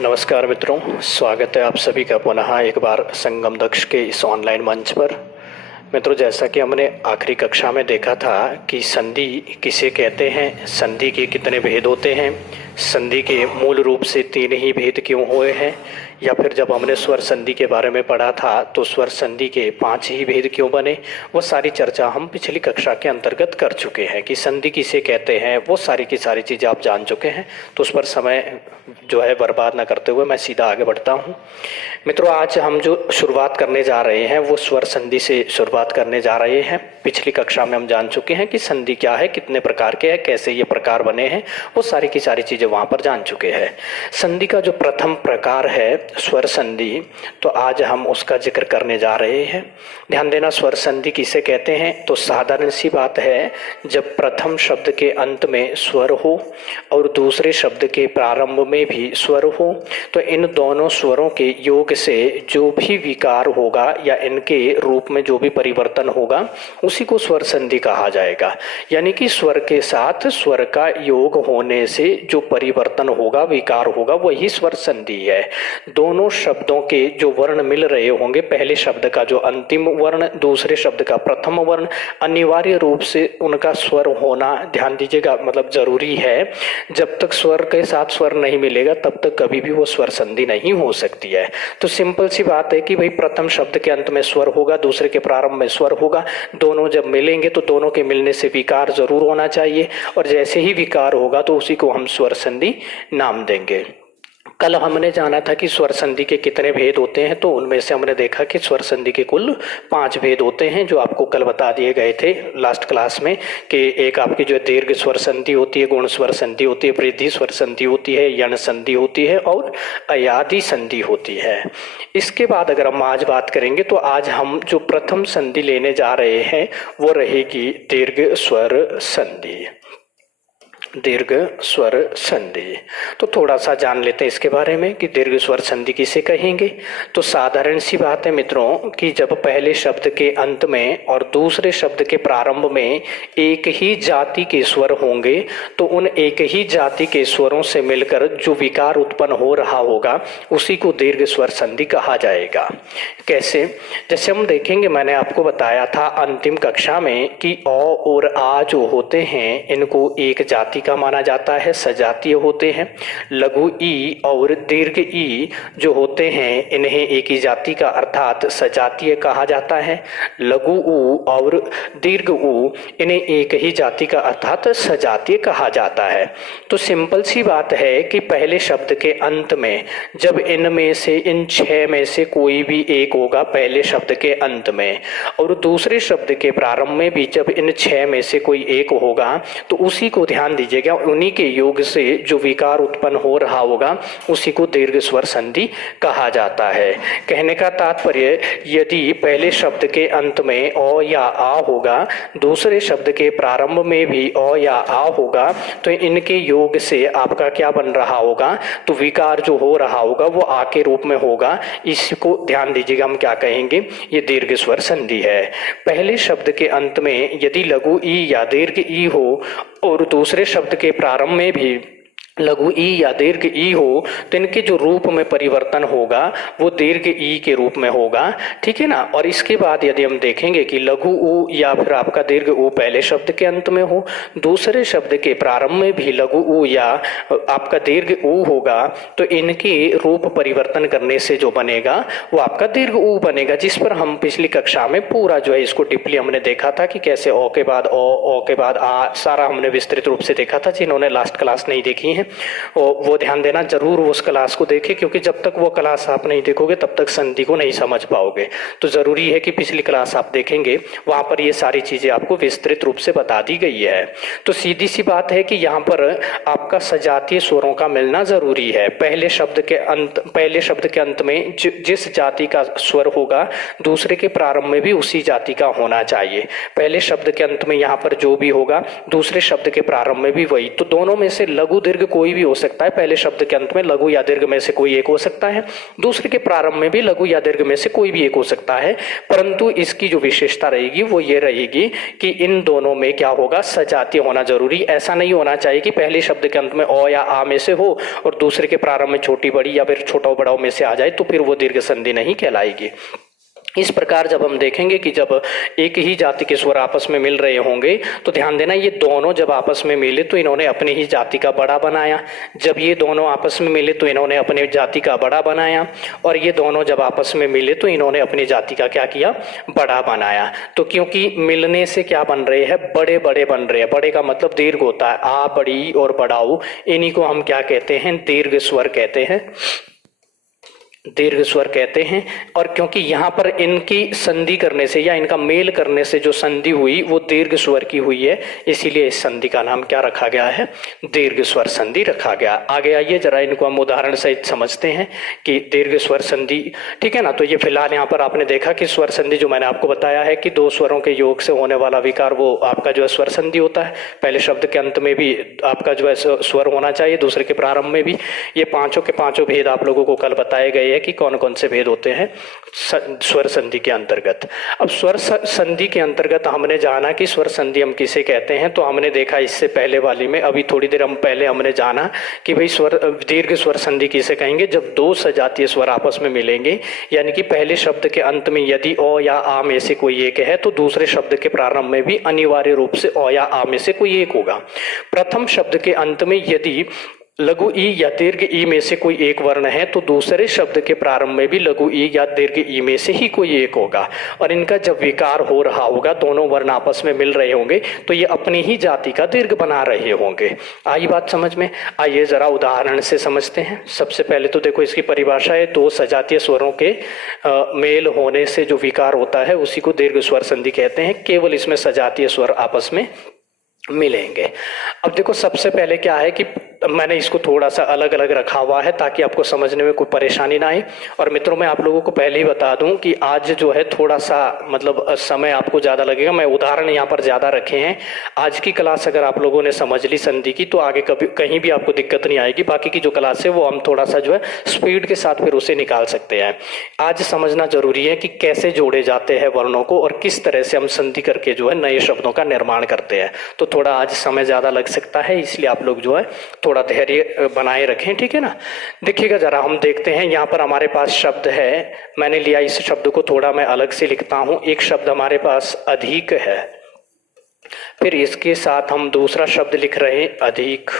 नमस्कार मित्रों, स्वागत है आप सभी का पुनः एक बार संगम दक्ष के इस ऑनलाइन मंच पर। मित्रों, जैसा कि हमने आखिरी कक्षा में देखा था कि संधि किसे कहते हैं, संधि के कितने भेद होते हैं, संधि के मूल रूप से 3 ही भेद क्यों हुए हैं, या फिर जब हमने स्वर संधि के बारे में पढ़ा था तो स्वर संधि के 5 ही भेद क्यों बने, वो सारी चर्चा हम पिछली कक्षा के अंतर्गत कर चुके हैं कि संधि किसे कहते हैं, वो सारी की सारी चीज़ें आप जान चुके हैं। तो उस पर समय जो है बर्बाद ना करते हुए मैं सीधा आगे बढ़ता हूँ। मित्रों, आज हम जो शुरुआत करने जा रहे हैं वो स्वर संधि से शुरुआत करने जा रहे हैं। पिछली कक्षा में हम जान चुके हैं कि संधि क्या है, कितने प्रकार के हैं, कैसे ये प्रकार बने हैं, वो सारी की सारी चीज़ें वहाँ पर जान चुके हैं। संधि का जो प्रथम प्रकार है स्वर संधि, तो आज हम उसका जिक्र करने जा रहे हैं। ध्यान देना, स्वर संधि किसे कहते हैं, तो साधारण सी बात है, जब प्रथम शब्द के अंत में स्वर हो और दूसरे शब्द के प्रारंभ में भी स्वर हो, तो इन दोनों स्वरों के योग से जो भी विकार होगा या इनके रूप में जो भी परिवर्तन होगा उसी को स्वर संधि कहा जाएगा। यानी कि स्वर के साथ स्वर का योग होने से जो परिवर्तन होगा, विकार होगा, वही स्वर संधि है। दोनों शब्दों के जो वर्ण मिल रहे होंगे, पहले शब्द का जो अंतिम वर्ण, दूसरे शब्द का प्रथम वर्ण, अनिवार्य रूप से उनका स्वर होना, ध्यान दीजिएगा, मतलब जरूरी है। जब तक स्वर के साथ स्वर नहीं मिलेगा तब तक कभी भी वो स्वर संधि नहीं हो सकती है। तो सिंपल सी बात है कि भाई प्रथम शब्द के अंत में स्वर होगा, दूसरे के प्रारंभ में स्वर होगा, दोनों जब मिलेंगे तो दोनों के मिलने से विकार जरूर होना चाहिए, और जैसे ही विकार होगा तो उसी को हम स्वर संधि नाम देंगे। कल हमने जाना था कि स्वर संधि के कितने भेद होते हैं, तो उनमें से हमने देखा कि स्वर संधि के कुल 5 भेद होते हैं, जो आपको कल बता दिए गए थे लास्ट क्लास में। कि एक आपकी जो दीर्घ स्वर संधि होती है, गुण स्वर संधि होती है, वृद्धि स्वर संधि होती है, यण संधि होती है और अयादि संधि होती है। इसके बाद अगर हम आज बात करेंगे तो आज हम जो प्रथम संधि लेने जा रहे हैं वो रहेगी दीर्घ स्वर संधि। दीर्घ स्वर संधि, तो थोड़ा सा जान लेते हैं इसके बारे में कि दीर्घ स्वर संधि किसे कहेंगे। तो साधारण सी बात है मित्रों कि जब पहले शब्द के अंत में और दूसरे शब्द के प्रारंभ में एक ही जाति के स्वर होंगे, तो उन एक ही जाति के स्वरों से मिलकर जो विकार उत्पन्न हो रहा होगा उसी को दीर्घ स्वर संधि कहा जाएगा। कैसे? जैसे हम देखेंगे, मैंने आपको बताया था अंतिम कक्षा में कि अ और आ जो होते हैं इनको एक जाति का माना जाता है, सजातीय होते हैं। लघु ई और दीर्घ ई जो होते हैं इन्हें एक ही जाति का अर्थात सजातीय कहा जाता है। लघु ऊ और दीर्घ ऊ इन्हें एक ही जाति का अर्थात सजातीय कहा जाता है। तो सिंपल सी बात है कि पहले शब्द के अंत में जब इनमें से इन 6 में से कोई भी एक होगा पहले शब्द के अंत में, और दूसरे शब्द के प्रारंभ में भी जब इन 6 में से कोई एक होगा, तो उसी को ध्यान दीजिएगा, उन्हीं के योग से जो विकार उत्पन्न हो रहा होगा उसी को दीर्घ स्वर संधि कहा जाता है। कहने का तात्पर्य, यदि पहले शब्द के अंत में अ या आ होगा, दूसरे शब्द के प्रारंभ में भी अ या आ होगा, तो इनके योग से आपका क्या बन रहा होगा, तो विकार जो हो रहा होगा वो आ के रूप में होगा। इसको ध्यान दीजिएगा, हम क्या कहेंगे, ये दीर्घ स्वर संधि है। पहले शब्द के अंत में यदि लघु ई या दीर्घ ई हो और दूसरे शब्द के प्रारंभ में भी लघु ई या दीर्घ ई हो, तो इनके जो रूप में परिवर्तन होगा वो दीर्घ ई के रूप में होगा, ठीक है ना। और इसके बाद यदि हम देखेंगे कि लघु ऊ या फिर आपका दीर्घ ऊ पहले शब्द के अंत में हो, दूसरे शब्द के प्रारंभ में भी लघु ऊ या आपका दीर्घ ऊ होगा, तो इनके रूप परिवर्तन करने से जो बनेगा वो आपका दीर्घ ऊ बनेगा, जिस पर हम पिछली कक्षा में पूरा जो है इसको डीपली हमने देखा था कि कैसे ओ के बाद ओ के बाद आ, सारा हमने विस्तृत रूप से देखा था। जिन्होंने लास्ट क्लास नहीं देखी है वो ध्यान देना, जरूर उस क्लास को देखें, क्योंकि जब तक वो क्लास आप नहीं देखोगे तब तक संधि को नहीं समझ पाओगे। तो जरूरी है कि पिछली क्लास आप देखेंगे, वहां पर ये सारी चीजें आपको विस्तृत रूप से बता दी गई है। तो सीधी सी बात है कि यहाँ पर आपका सजातीय स्वरों का मिलना जरूरी है। पहले शब्द के अंत में जिस जाति का स्वर होगा दूसरे के प्रारंभ में भी उसी जाति का होना चाहिए। पहले शब्द के अंत में यहाँ पर जो भी होगा दूसरे शब्द के प्रारंभ में भी वही। तो दोनों में से लघु दीर्घ कोई भी हो सकता है, पहले शब्द के अंत में लघु या दीर्घ में से कोई एक हो सकता है, दूसरे के प्रारंभ में भी लघु या दीर्घ में से कोई भी एक हो सकता है, परंतु इसकी जो विशेषता रहेगी वो ये रहेगी कि इन दोनों में क्या होगा, सजातीय होना जरूरी। ऐसा नहीं होना चाहिए कि पहले शब्द के अंत में ओ या आ में से हो और दूसरे के प्रारंभ में छोटी बड़ी या फिर छोटा बड़ा में से आ जाए, तो फिर वो दीर्घ संधि नहीं कहलाएगी। इस प्रकार जब हम देखेंगे कि जब एक ही जाति के स्वर आपस में मिल रहे होंगे तो ध्यान देना, ये दोनों जब आपस में मिले तो इन्होंने अपनी ही जाति का बड़ा बनाया, जब ये दोनों आपस में मिले तो इन्होंने अपने जाति का बड़ा बनाया, और ये दोनों जब आपस में मिले तो इन्होंने अपनी जाति का क्या किया, बड़ा बनाया। तो क्योंकि मिलने से क्या बन रहे हैं, बड़े बड़े बन रहे हैं। बड़े का मतलब दीर्घ होता है, आ बड़ी और बड़ाऊ, इन्हीं को हम क्या कहते हैं, दीर्घ स्वर कहते हैं, दीर्घ स्वर कहते हैं। और क्योंकि यहाँ पर इनकी संधि करने से या इनका मेल करने से जो संधि हुई वो दीर्घ स्वर की हुई है, इसीलिए इस संधि का नाम क्या रखा गया है, दीर्घ स्वर संधि रखा गया। आगे आइए जरा इनको हम उदाहरण सहित समझते हैं कि दीर्घ स्वर संधि, ठीक है ना। तो ये फिलहाल यहाँ पर आपने देखा कि स्वर संधि जो मैंने आपको बताया है कि दो स्वरों के योग से होने वाला विकार वो आपका जो है स्वर संधि होता है। पहले शब्द के अंत में भी आपका जो है स्वर होना चाहिए, दूसरे के प्रारंभ में भी। ये पांचों के पांचों भेद आप लोगों को कल बताए गए कि कौन कौन से भेद होते हैं स्वर संधि के अंतर्गत। अब स्वर संधि के अंतर्गत हमने जाना कि स्वर संधि हम किसे कहते हैं, तो हमने देखा इससे पहले वाली में, अभी थोड़ी देर हम पहले हमने जाना कि भाई दीर्घ स्वर संधि किसे कहेंगे, जब दो सजातीय स्वर आपस में मिलेंगे, यानी कि पहले शब्द के अंत में यदि ओ या आ में से कोई एक है तो दूसरे शब्द के प्रारंभ में भी अनिवार्य रूप से ओ या आ में से कोई एक होगा। प्रथम शब्द के अंत में यदि लघु ई या दीर्घ ई में से कोई एक वर्ण है तो दूसरे शब्द के प्रारंभ में भी लघु ई या दीर्घ ई में से ही कोई एक होगा। और इनका जब विकार हो रहा होगा, दोनों वर्ण आपस में मिल रहे होंगे, तो ये अपनी ही जाति का दीर्घ बना रहे होंगे। आई बात समझ में? आइए जरा उदाहरण से समझते हैं। सबसे पहले तो देखो इसकी परिभाषा है, दो सजातीय स्वरों के मेल होने से जो विकार होता है उसी को दीर्घ स्वर संधि कहते हैं। केवल इसमें सजातीय स्वर आपस में मिलेंगे। अब देखो सबसे पहले क्या है कि मैंने इसको थोड़ा सा अलग अलग रखा हुआ है ताकि आपको समझने में कोई परेशानी ना आए। और मित्रों मैं आप लोगों को पहले ही बता दूं कि आज जो है थोड़ा सा मतलब समय आपको ज़्यादा लगेगा, मैं उदाहरण यहाँ पर ज़्यादा रखे हैं। आज की क्लास अगर आप लोगों ने समझ ली संधि की तो आगे कभी कहीं भी आपको दिक्कत नहीं आएगी। बाकी की जो क्लास है वो हम थोड़ा सा जो है स्पीड के साथ फिर उसे निकाल सकते हैं। आज समझना जरूरी है कि कैसे जोड़े जाते हैं वर्णों को और किस तरह से हम संधि करके जो है नए शब्दों का निर्माण करते हैं। तो थोड़ा आज समय ज़्यादा लग सकता है, इसलिए आप लोग जो है थोड़ा धैर्य बनाए रखें, ठीक है ना। देखिएगा जरा, हम देखते हैं यहाँ पर हमारे पास शब्द है, मैंने लिया इस शब्द को थोड़ा मैं अलग से लिखता हूं। एक शब्द हमारे पास अधिक है, फिर इसके साथ हम दूसरा शब्द लिख रहे हैं अधिक।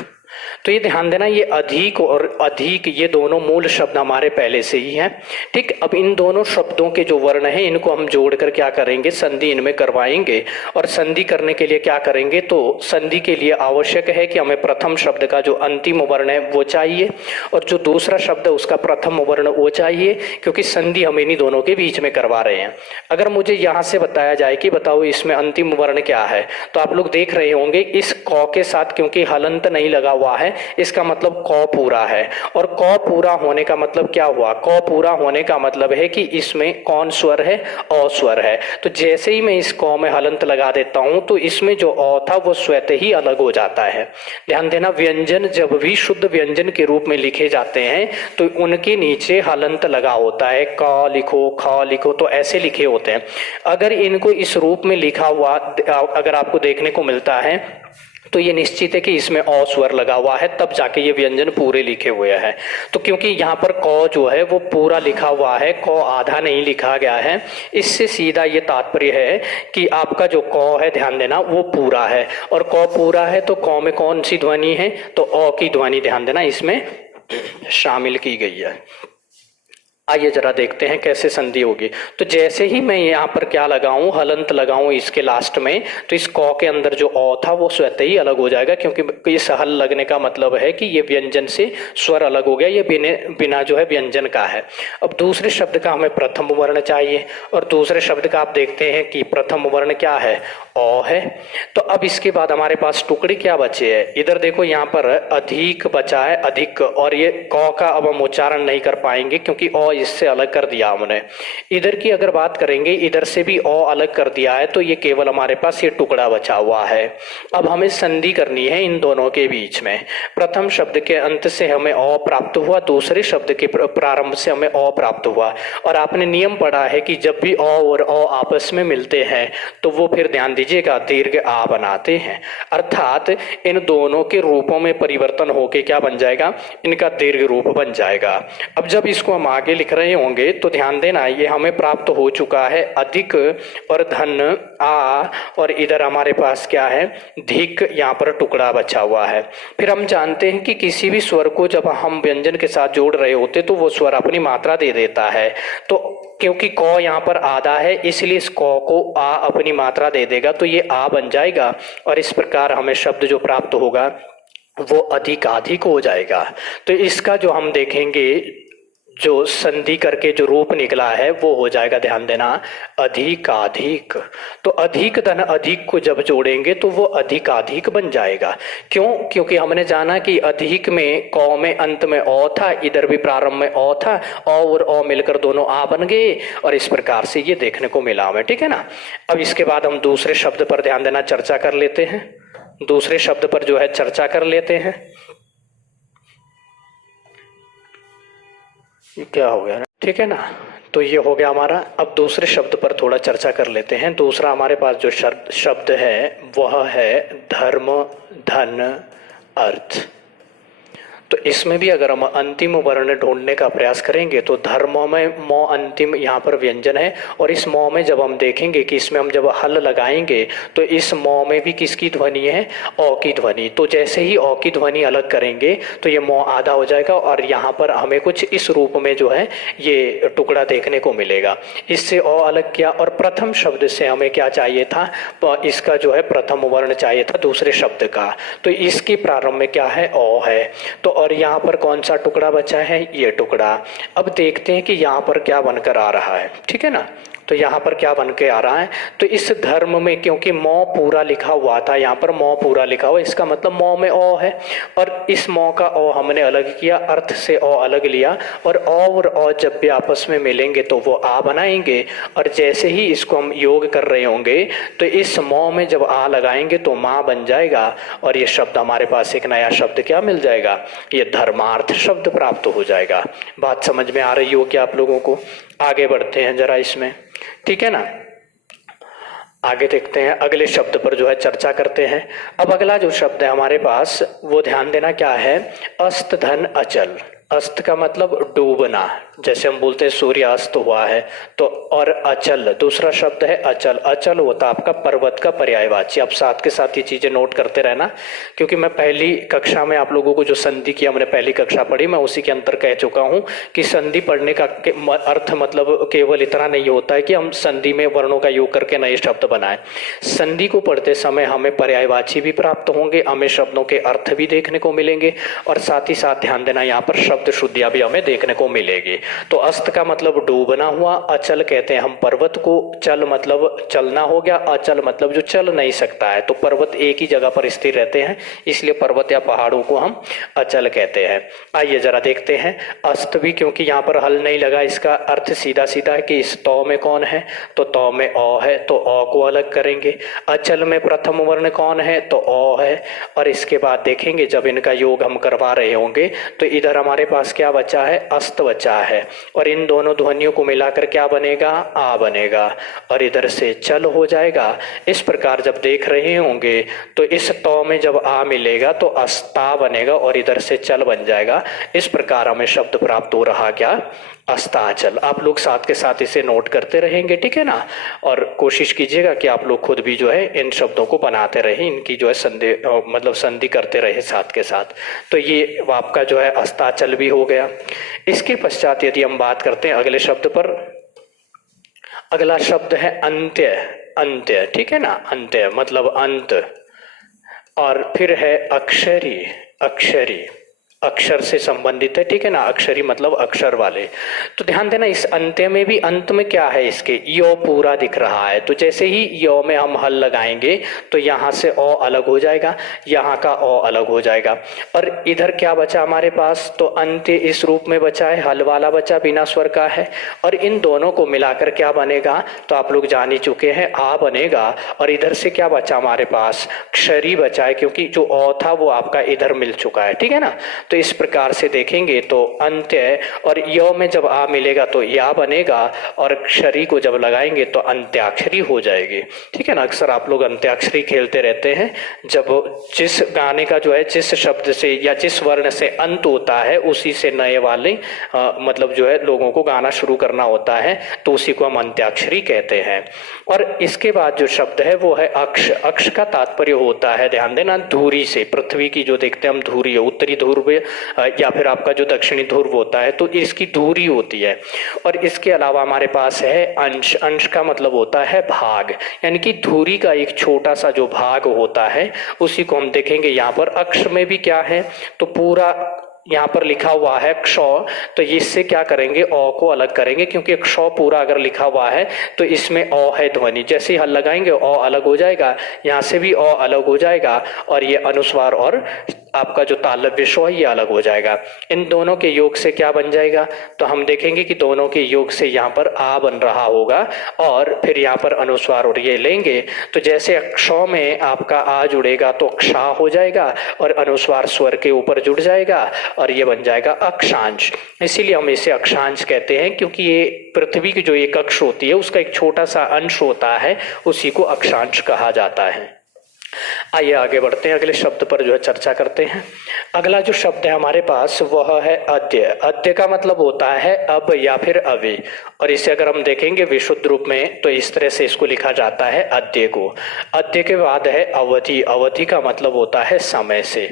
तो ये ध्यान देना, ये अधिक और अधिक ये दोनों मूल शब्द हमारे पहले से ही हैं, ठीक। अब इन दोनों शब्दों के जो वर्ण हैं इनको हम जोड़कर क्या करेंगे, संधि इनमें करवाएंगे। और संधि करने के लिए क्या करेंगे, तो संधि के लिए आवश्यक है कि हमें प्रथम शब्द का जो अंतिम वर्ण है वो चाहिए और जो दूसरा शब्द है उसका प्रथम वर्ण वो चाहिए, क्योंकि संधि हम इन्हीं दोनों के बीच में करवा रहे हैं। अगर मुझे यहाँ से बताया जाए कि बताओ इसमें अंतिम वर्ण क्या है, तो आप लोग देख रहे होंगे इस क के साथ क्योंकि हलंत नहीं लगा हुआ है, इसका मतलब क पूरा है। और क पूरा होने का मतलब क्या हुआ, क पूरा होने का मतलब है कि इसमें कौन स्वर है, अ स्वर है। तो जैसे ही मैं इस क में हलंत लगा देता हूं तो इसमें जो अ था वो स्वतः ही अलग हो जाता है। ध्यान देना, व्यंजन जब भी शुद्ध व्यंजन के रूप में लिखे जाते हैं तो उनके नीचे हलंत लगा होता है, क लिखो, ख लिखो, तो ऐसे लिखे होते हैं। अगर इनको इस रूप में लिखा हुआ अगर आपको देखने को मिलता है तो ये निश्चित है कि इसमें अ स्वर लगा हुआ है, तब जाके ये व्यंजन पूरे लिखे हुए हैं। तो क्योंकि यहाँ पर क जो है वो पूरा लिखा हुआ है, क आधा नहीं लिखा गया है, इससे सीधा ये तात्पर्य है कि आपका जो क है ध्यान देना वो पूरा है। और क पूरा है तो क में कौन सी ध्वनि है, तो अ की ध्वनि ध्यान देना इसमें शामिल की गई है। आइए जरा देखते हैं कैसे संधि होगी। तो जैसे ही मैं यहाँ पर क्या लगाऊं, हलंत लगाऊं इसके लास्ट में, तो इस क के अंदर जो अ था वो स्वतः ही अलग हो जाएगा, क्योंकि इस हल लगने का मतलब है कि ये व्यंजन से स्वर अलग हो गया, ये बिना जो है व्यंजन का है। अब दूसरे शब्द का हमें प्रथम वर्ण चाहिए और दूसरे शब्द का आप देखते हैं कि प्रथम वर्ण क्या है, अ है। तो अब इसके बाद हमारे पास टुकड़े क्या बचे है, इधर देखो यहाँ पर अधिक बचा है, अधिक, और ये क का अब हम उच्चारण नहीं कर पाएंगे क्योंकि अ इससे अलग कर दिया हमने। इधर की अगर बात करेंगे, इधर से भी अ अलग कर दिया है, तो ये केवल हमारे पास ये टुकड़ा बचा हुआ है। अब हमें संधि करनी है इन दोनों के बीच में। प्रथम शब्द के अंत से हमें अ प्राप्त हुआ, दूसरे शब्द के प्रारंभ से हमें अ प्राप्त हुआ। और आपने नियम पढ़ा है कि जब भी अ और अ आपस में मिलते हैं तो वो फिर ध्यान दीजिएगा दीर्घ आ बनाते हैं, अर्थात इन दोनों के रूपों में परिवर्तन होके क्या बन जाएगा, इनका दीर्घ रूप बन जाएगा। अब जब इसको हम आगे लिख रहे होंगे तो ध्यान देना, ये हमें प्राप्त हो चुका है अधिक और धन आ, और इधर हमारे पास क्या है, धिक, यहाँ पर टुकड़ा बचा हुआ है। फिर हम जानते हैं कि किसी भी स्वर को जब हम व्यंजन के साथ जोड़ रहे होते तो वो स्वर अपनी मात्रा दे देता है। तो क्योंकि क यहाँ पर आधा है इसलिए इस क को आ अपनी मात्रा दे देगा, तो ये आ बन जाएगा और इस प्रकार हमें शब्द जो प्राप्त होगा वो अधिकाधिक हो जाएगा। तो इसका जो हम देखेंगे, जो संधि करके जो रूप निकला है वो हो जाएगा, ध्यान देना, अधिकाधिक। तो अधिक धन अधिक को जब जोड़ेंगे तो वो अधिकाधिक बन जाएगा। क्यों? क्योंकि हमने जाना कि अधिक में क में अंत में अ था, इधर भी प्रारंभ में अ था, अ और अ मिलकर दोनों आ बन गए और इस प्रकार से ये देखने को मिला हमें, ठीक है ना। अब इसके बाद हम दूसरे शब्द पर ध्यान देना चर्चा कर लेते हैं, दूसरे शब्द पर जो है चर्चा कर लेते हैं। ये क्या हो गया, ठीक है ना। तो ये हो गया हमारा। अब दूसरे शब्द पर थोड़ा चर्चा कर लेते हैं। दूसरा हमारे पास जो शब्द है वह है धर्म, धन, अर्थ। तो इसमें भी अगर हम अंतिम वर्ण ढूंढने का प्रयास करेंगे तो धर्म में मौ अंतिम यहाँ पर व्यंजन है, और इस मौ में जब हम देखेंगे कि इसमें हम जब हल लगाएंगे तो इस मौ में भी किसकी ध्वनि है, अ की ध्वनि। तो जैसे ही अ की ध्वनि अलग करेंगे तो ये मौ आधा हो जाएगा और यहाँ पर हमें कुछ इस रूप में जो है ये टुकड़ा देखने को मिलेगा। इससे अ अलग किया और प्रथम शब्द से हमें क्या चाहिए था, इसका जो है प्रथम वर्ण चाहिए था दूसरे शब्द का। तो इसके प्रारंभ में क्या है, अ है। तो और यहाँ पर कौन सा टुकड़ा बचा है, ये टुकड़ा। अब देखते हैं कि यहाँ पर क्या बनकर आ रहा है, ठीक है ना। तो यहाँ पर क्या बन के आ रहा है, तो इस धर्म में क्योंकि मौ पूरा लिखा हुआ था, यहाँ पर मौ पूरा लिखा हुआ, इसका मतलब मौ में अ है और इस मौ का अ हमने अलग किया, अर्थ से अ अलग लिया और अ जब भी आपस में मिलेंगे तो वो आ बनाएंगे। और जैसे ही इसको हम योग कर रहे होंगे तो इस मौ में जब आ लगाएंगे तो माँ बन जाएगा और ये शब्द हमारे पास एक नया शब्द क्या मिल जाएगा, ये धर्मार्थ शब्द प्राप्त हो जाएगा। बात समझ में आ रही हो क्या आप लोगों को? आगे बढ़ते हैं जरा इसमें, ठीक है ना। आगे देखते हैं, अगले शब्द पर जो है चर्चा करते हैं। अब अगला जो शब्द है हमारे पास वो ध्यान देना क्या है, अस्त धन अचल। अस्त का मतलब डूबना, जैसे हम बोलते हैं सूर्य अस्त हुआ है तो। और अचल दूसरा शब्द है अचल। अचल होता है आपका पर्वत का पर्यायवाची। आप साथ के साथ ये चीजें नोट करते रहना, क्योंकि मैं पहली कक्षा में आप लोगों को जो संधि की हमने पहली कक्षा पढ़ी, मैं उसी के अंतर कह चुका हूँ कि संधि पढ़ने का अर्थ मतलब केवल इतना नहीं होता है कि हम संधि में वर्णों का योग करके नए शब्द बनाए। संधि को पढ़ते समय हमें पर्यायवाची भी प्राप्त होंगे, हमें शब्दों के अर्थ भी देखने को मिलेंगे और साथ ही साथ ध्यान देना यहाँ पर शब्द शुद्धियां भी हमें देखने को मिलेगी। तो अस्त का मतलब डूबना हुआ, अचल कहते हैं हम पर्वत को, चल मतलब चलना हो गया, अचल मतलब जो चल नहीं सकता है। तो पर्वत एक ही जगह पर स्थिर रहते हैं इसलिए पर्वत या पहाड़ों को हम अचल कहते हैं। आइए जरा देखते हैं अस्त भी, क्योंकि यहाँ पर हल नहीं लगा, इसका अर्थ सीधा सीधा है कि इस तौ में कौन है, तो तौ में अ है तो अ को अलग करेंगे। अचल में प्रथम वर्ण कौन है, तो अ है। और इसके बाद देखेंगे जब इनका योग हम करवा रहे होंगे तो इधर हमारे पास क्या बचा है, अस्त बचा है और इन दोनों ध्वनियों को मिलाकर क्या बनेगा, आ बनेगा और इधर से चल हो जाएगा। इस प्रकार जब देख रहे होंगे तो इस तौ में जब आ मिलेगा तो अस्ता बनेगा और इधर से चल बन जाएगा। इस प्रकार हमें शब्द प्राप्त हो रहा क्या, अस्ताचल। आप लोग साथ के साथ इसे नोट करते रहेंगे, ठीक है ना। और कोशिश कीजिएगा कि आप लोग खुद भी जो है इन शब्दों को बनाते रहें, इनकी जो है संधि मतलब संधि करते रहे साथ के साथ। तो ये आपका जो है अस्ताचल भी हो गया। इसके पश्चात यदि हम बात करते हैं अगले शब्द पर, अगला शब्द है अंत्य। अंत्य, ठीक है ना, अंत्य मतलब अंत। और फिर है अक्षरी। अक्षरी अक्षर से संबंधित है, ठीक है ना, अक्षरी मतलब अक्षर वाले। तो ध्यान देना इस अंत्य में भी, अंत में क्या है इसके, यो पूरा दिख रहा है। तो जैसे ही यो में हम हल लगाएंगे तो यहाँ से ओ अलग हो जाएगा, यहाँ का ओ अलग हो जाएगा। और इधर क्या बचा हमारे पास, तो अंत्य इस रूप में बचा है, हल वाला बचा, बिना स्वर का है। और इन दोनों को मिलाकर क्या बनेगा, तो आप लोग जान ही चुके हैं, आ बनेगा। और इधर से क्या बचा हमारे पास, क्षरी बचा है, क्योंकि जो ओ था वो आपका इधर मिल चुका है, ठीक है ना। तो इस प्रकार से देखेंगे तो अंत्य और यो में जब आ मिलेगा तो या बनेगा, और क्षरी को जब लगाएंगे तो अंत्याक्षरी हो जाएगी, ठीक है ना। अक्सर आप लोग अंत्याक्षरी खेलते रहते हैं, जब जिस गाने का जो है जिस शब्द से या जिस वर्ण से अंत होता है उसी से नए वाले मतलब जो है लोगों को गाना शुरू करना होता है, तो उसी को हम अंत्याक्षरी कहते हैं। और इसके बाद जो शब्द है वो है अक्ष। अक्ष का तात्पर्य होता है, ध्यान देना, धुरी से, पृथ्वी की जो देखते हैं हम धुरी है, उत्तरी ध्रुव या फिर आपका जो दक्षिणी ध्रुव होता है, तो इसकी धुरी होती है। और इसके अलावा हमारे पास है अंश। अंश का मतलब होता है भाग, यानी कि धुरी का एक छोटा सा जो भाग होता है उसी को हम देखेंगे यहाँ पर। अक्ष में भी क्या है, तो पूरा यहाँ पर लिखा हुआ है क्ष, तो इससे क्या करेंगे, ओ को अलग करेंगे, क्योंकि क्ष पूरा अगर लिखा हुआ है तो इसमें ओ है ध्वनि। जैसे ही हल लगाएंगे ओ अलग हो जाएगा, यहाँ से भी ओ अलग हो जाएगा, और ये अनुस्वार और आपका जो तालव्य स्व है ये अलग हो जाएगा। इन दोनों के योग से क्या बन जाएगा, तो हम देखेंगे कि दोनों के योग से यहाँ पर आ बन रहा होगा, और फिर यहाँ पर अनुस्वार और ये लेंगे, तो जैसे क्ष में आपका आ जुड़ेगा तोक्षा हो जाएगा, और अनुस्वार स्वर के ऊपर जुड़ जाएगा, और ये बन जाएगा अक्षांश। इसीलिए हम इसे अक्षांश कहते हैं, क्योंकि ये पृथ्वी की जो एक अक्ष होती है उसका एक छोटा सा अंश होता है, उसी को अक्षांश कहा जाता है। आइए आगे बढ़ते हैं, अगले शब्द पर जो है चर्चा करते हैं। अगला जो शब्द है हमारे पास वह है अद्य। अद्य का मतलब होता है अब या फिर अभी, और इसे अगर हम देखेंगे विशुद्ध रूप में तो इस तरह से इसको लिखा जाता है अद्य को। अद्य के बाद है अवधि। अवधि का मतलब होता है समय से,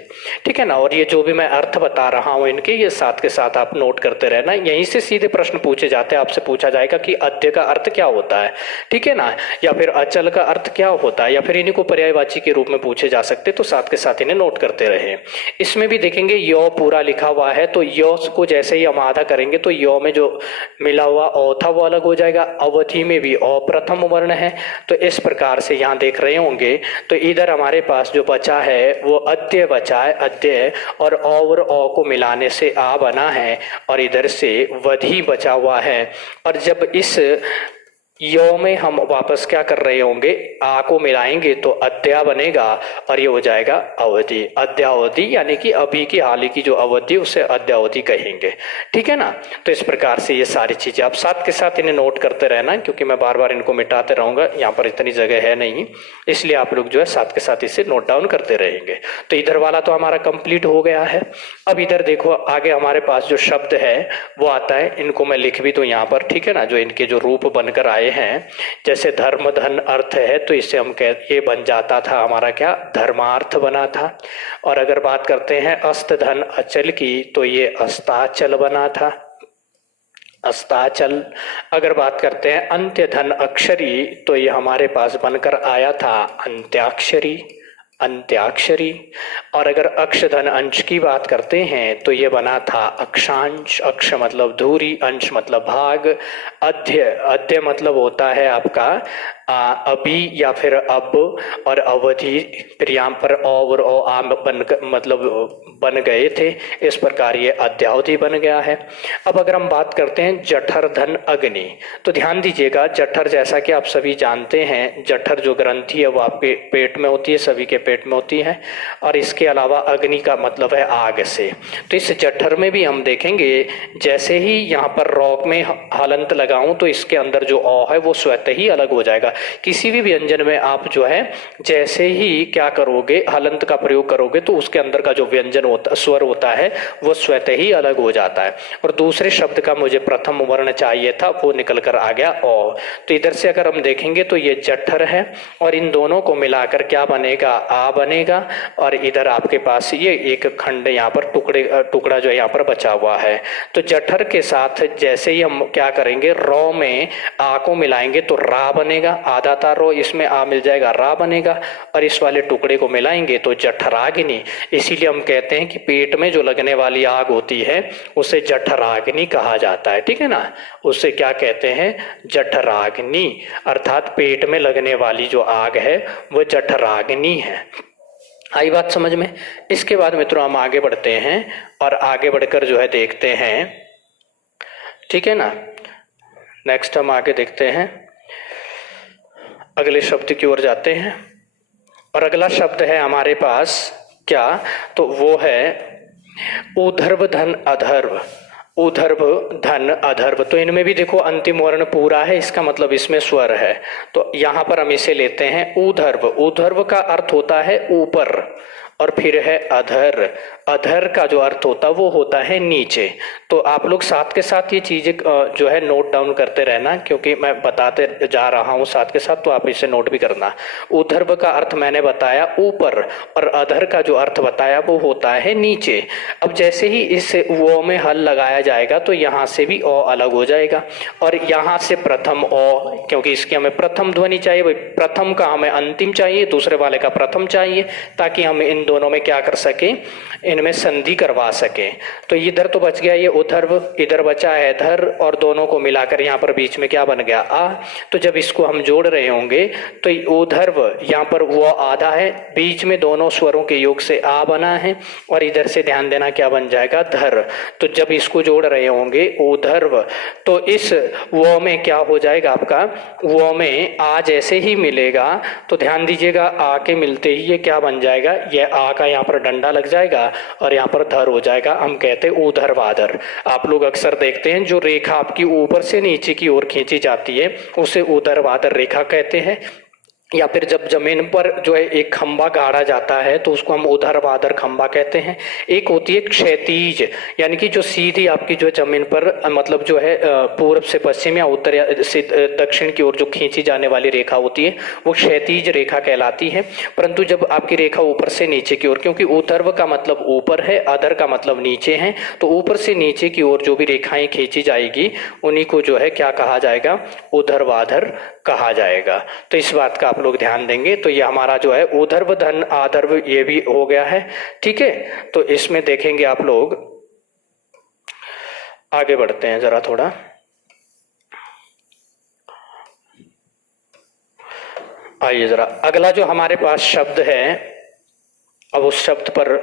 ठीक है ना। और ये जो भी मैं अर्थ बता रहा हूं इनके, ये साथ के साथ आप नोट करते रहना, यहीं से सीधे प्रश्न पूछे जाते हैं। आपसे पूछा जाएगा कि अद्य का अर्थ क्या होता है, ठीक है ना, या फिर अचल का अर्थ क्या होता है, या फिर इन्हीं को पर्यायवाची के रूप में पूछे जा सकते, तो साथ के साथ इन्हें नोट करते रहे। इसमें भी देखेंगे यो पूरा लिखा हुआ है, तो यो को जैसे ही हम आधा करेंगे तो यो में जो मिला हुआ ओ था वो अलग हो जाएगा। अवधि में भी ओ प्रथम वर्ण है, तो इस प्रकार से यहाँ देख रहे होंगे। तो इधर हमारे पास जो बचा है वो अद्य बचा है, अद्य, और ओ को मिलाने से आ बना है, और इधर से वधि बचा हुआ है। और जब इस यो में हम वापस क्या कर रहे होंगे, आ को मिलाएंगे तो अद्या बनेगा, और ये हो जाएगा अवधि। अद्यावधि यानी कि अभी की हाल ही की जो अवधि उसे अद्यावधि कहेंगे, ठीक है ना। तो इस प्रकार से ये सारी चीजें आप साथ के साथ इन्हें नोट करते रहना, क्योंकि मैं बार बार इनको मिटाते रहूंगा, यहाँ पर इतनी जगह है नहीं, इसलिए आप लोग जो है साथ के साथ इसे नोट डाउन करते रहेंगे। तो इधर वाला तो हमारा कंप्लीट हो गया है। अब इधर देखो आगे हमारे पास जो शब्द है वो आता है, इनको मैं लिख भी दूं यहाँ पर, ठीक है ना, जो इनके जो रूप बनकर आए हैं। जैसे धर्म धन अर्थ है, तो इससे हम ये बन जाता था हमारा क्या, धर्मार्थ बना था। और अगर बात करते हैं अस्त धन अचल की, तो ये अस्ताचल बना था, अस्ताचल। अगर बात करते हैं अंत्य धन अक्षरी, तो ये हमारे पास बनकर आया था अंत्याक्षरी, अंत्याक्षरी। और अगर अक्ष धन अंश की बात करते हैं तो ये बना था अक्षांश। अक्ष मतलब धुरी, अंश मतलब भाग। अध्य, अध्य मतलब होता है आपका अभी या फिर अब, और अवधि फिर यहाँ पर और आम बन गए थे, इस प्रकार ये अद्यावधि बन गया है। अब अगर हम बात करते हैं जठर धन अग्नि, तो ध्यान दीजिएगा, जठर जैसा कि आप सभी जानते हैं, जठर जो ग्रंथि है वो आपके पेट में होती है, सभी के पेट में होती है। और इसके अलावा अग्नि का मतलब है आग से। तो इस जठर में भी हम देखेंगे, जैसे ही यहाँ पर रॉक में हलंत लगाऊं तो इसके अंदर जो औ है वो स्वतः ही अलग हो जाएगा। किसी भी व्यंजन में आप जो है जैसे ही क्या करोगे, हलंत का प्रयोग करोगे, तो उसके अंदर का जो व्यंजन होता, स्वर होता है, वो स्वतः ही अलग हो जाता है। और दूसरे शब्द का मुझे प्रथम वर्ण चाहिए था, वो निकल कर आ गया ओ। तो इधर से अगर हम देखेंगे तो ये जठर है, और इन दोनों को मिलाकर क्या बनेगा, आ बनेगा। और इधर आपके पास ये एक खंड यहाँ पर टुकड़ा जो यहाँ पर बचा हुआ है। तो जठर के साथ जैसे ही हम क्या करेंगे, रॉ में आ को मिलाएंगे तो रा बनेगा, आधा था रो, इसमें आ मिल जाएगा रा बनेगा, और इस वाले टुकड़े को मिलाएंगे तो जठराग्नि। इसीलिए हम कहते हैं कि पेट में जो लगने वाली आग होती है उसे जठराग्नि कहा जाता है, ठीक है ना। उसे क्या कहते हैं, जठराग्नि, अर्थात पेट में लगने वाली जो आग है वो जठराग्नि है। आई बात समझ में। इसके बाद मित्रों हम आगे बढ़ते हैं और आगे बढ़कर जो है देखते हैं, ठीक है ना। नेक्स्ट हम आगे देखते हैं, अगले शब्द की ओर जाते हैं, और अगला शब्द है हमारे पास क्या, तो वो है ऊर्ध्व धन अधर्व। ऊर्ध्व धन अधर्व, तो इनमें भी देखो अंतिम वर्ण पूरा है, इसका मतलब इसमें स्वर है। तो यहां पर हम इसे लेते हैं ऊर्ध्व। ऊर्ध्व का अर्थ होता है ऊपर, और फिर है अधर। अधर का जो अर्थ होता है वो होता है नीचे। तो आप लोग साथ के साथ ये चीजें जो है नोट डाउन करते रहना, क्योंकि मैं बताते जा रहा हूं साथ के साथ, तो आप इसे नोट भी करना। ऊर्ध्व का अर्थ मैंने बताया ऊपर, और अधर का जो अर्थ बताया वो होता है नीचे। अब जैसे ही इस वो में हल लगाया जाएगा तो यहाँ से भी ओ अलग हो जाएगा, और यहाँ से प्रथम ओ, क्योंकि इसकी हमें प्रथम ध्वनि चाहिए, प्रथम का हमें अंतिम चाहिए, दूसरे वाले का प्रथम चाहिए, ताकि हम इन दोनों में क्या कर सके, इनमें संधि करवा सके। तो इधर तो बच गया ये ऊर्ध्व, इधर बचा है धर, और दोनों को मिलाकर यहाँ पर बीच में क्या बन गया, आ। तो जब इसको हम जोड़ रहे होंगे तो ऊर्ध्व यहाँ पर वो आधा है, बीच में दोनों स्वरों के योग से आ बना है, और इधर से ध्यान देना क्या बन जाएगा, धर। तो जब इसको जोड़ रहे होंगे ऊर्ध्व, तो इस वो में क्या हो जाएगा आपका, वो में आ जैसे ही मिलेगा तो ध्यान दीजिएगा, आ के मिलते ही ये क्या बन जाएगा, ये आ का यहाँ पर डंडा लग जाएगा और यहाँ पर धर हो जाएगा। हम कहते हैं ऊर्ध्वाधर। आप लोग अक्सर देखते हैं जो रेखा आपकी ऊपर से नीचे की ओर खींची जाती है उसे ऊर्ध्वाधर रेखा कहते हैं। या फिर जब जमीन पर जो है एक खंबा गाड़ा जाता है तो उसको हम ऊर्ध्वाधर खंबा कहते हैं। एक होती है क्षैतिज, यानी कि जो सीधी आपकी जो जमीन पर मतलब जो है पूर्व से पश्चिम या उत्तर से दक्षिण की ओर जो खींची जाने वाली रेखा होती है वो क्षैतिज रेखा कहलाती है। परंतु जब आपकी रेखा ऊपर से नीचे की ओर, क्योंकि ऊर्ध्व का मतलब ऊपर है, अधर का मतलब नीचे है, तो ऊपर से नीचे की ओर जो भी रेखाएं खींची जाएगी उन्हीं को जो है क्या कहा जाएगा, ऊर्ध्वाधर कहा जाएगा। तो इस बात का आप लोग ध्यान देंगे। तो ये हमारा जो है ऊर्ध्व धन आधर्व ये भी हो गया है, ठीक है। तो इसमें देखेंगे आप लोग, आगे बढ़ते हैं जरा थोड़ा। आइए जरा अगला जो हमारे पास शब्द है, अब उस शब्द पर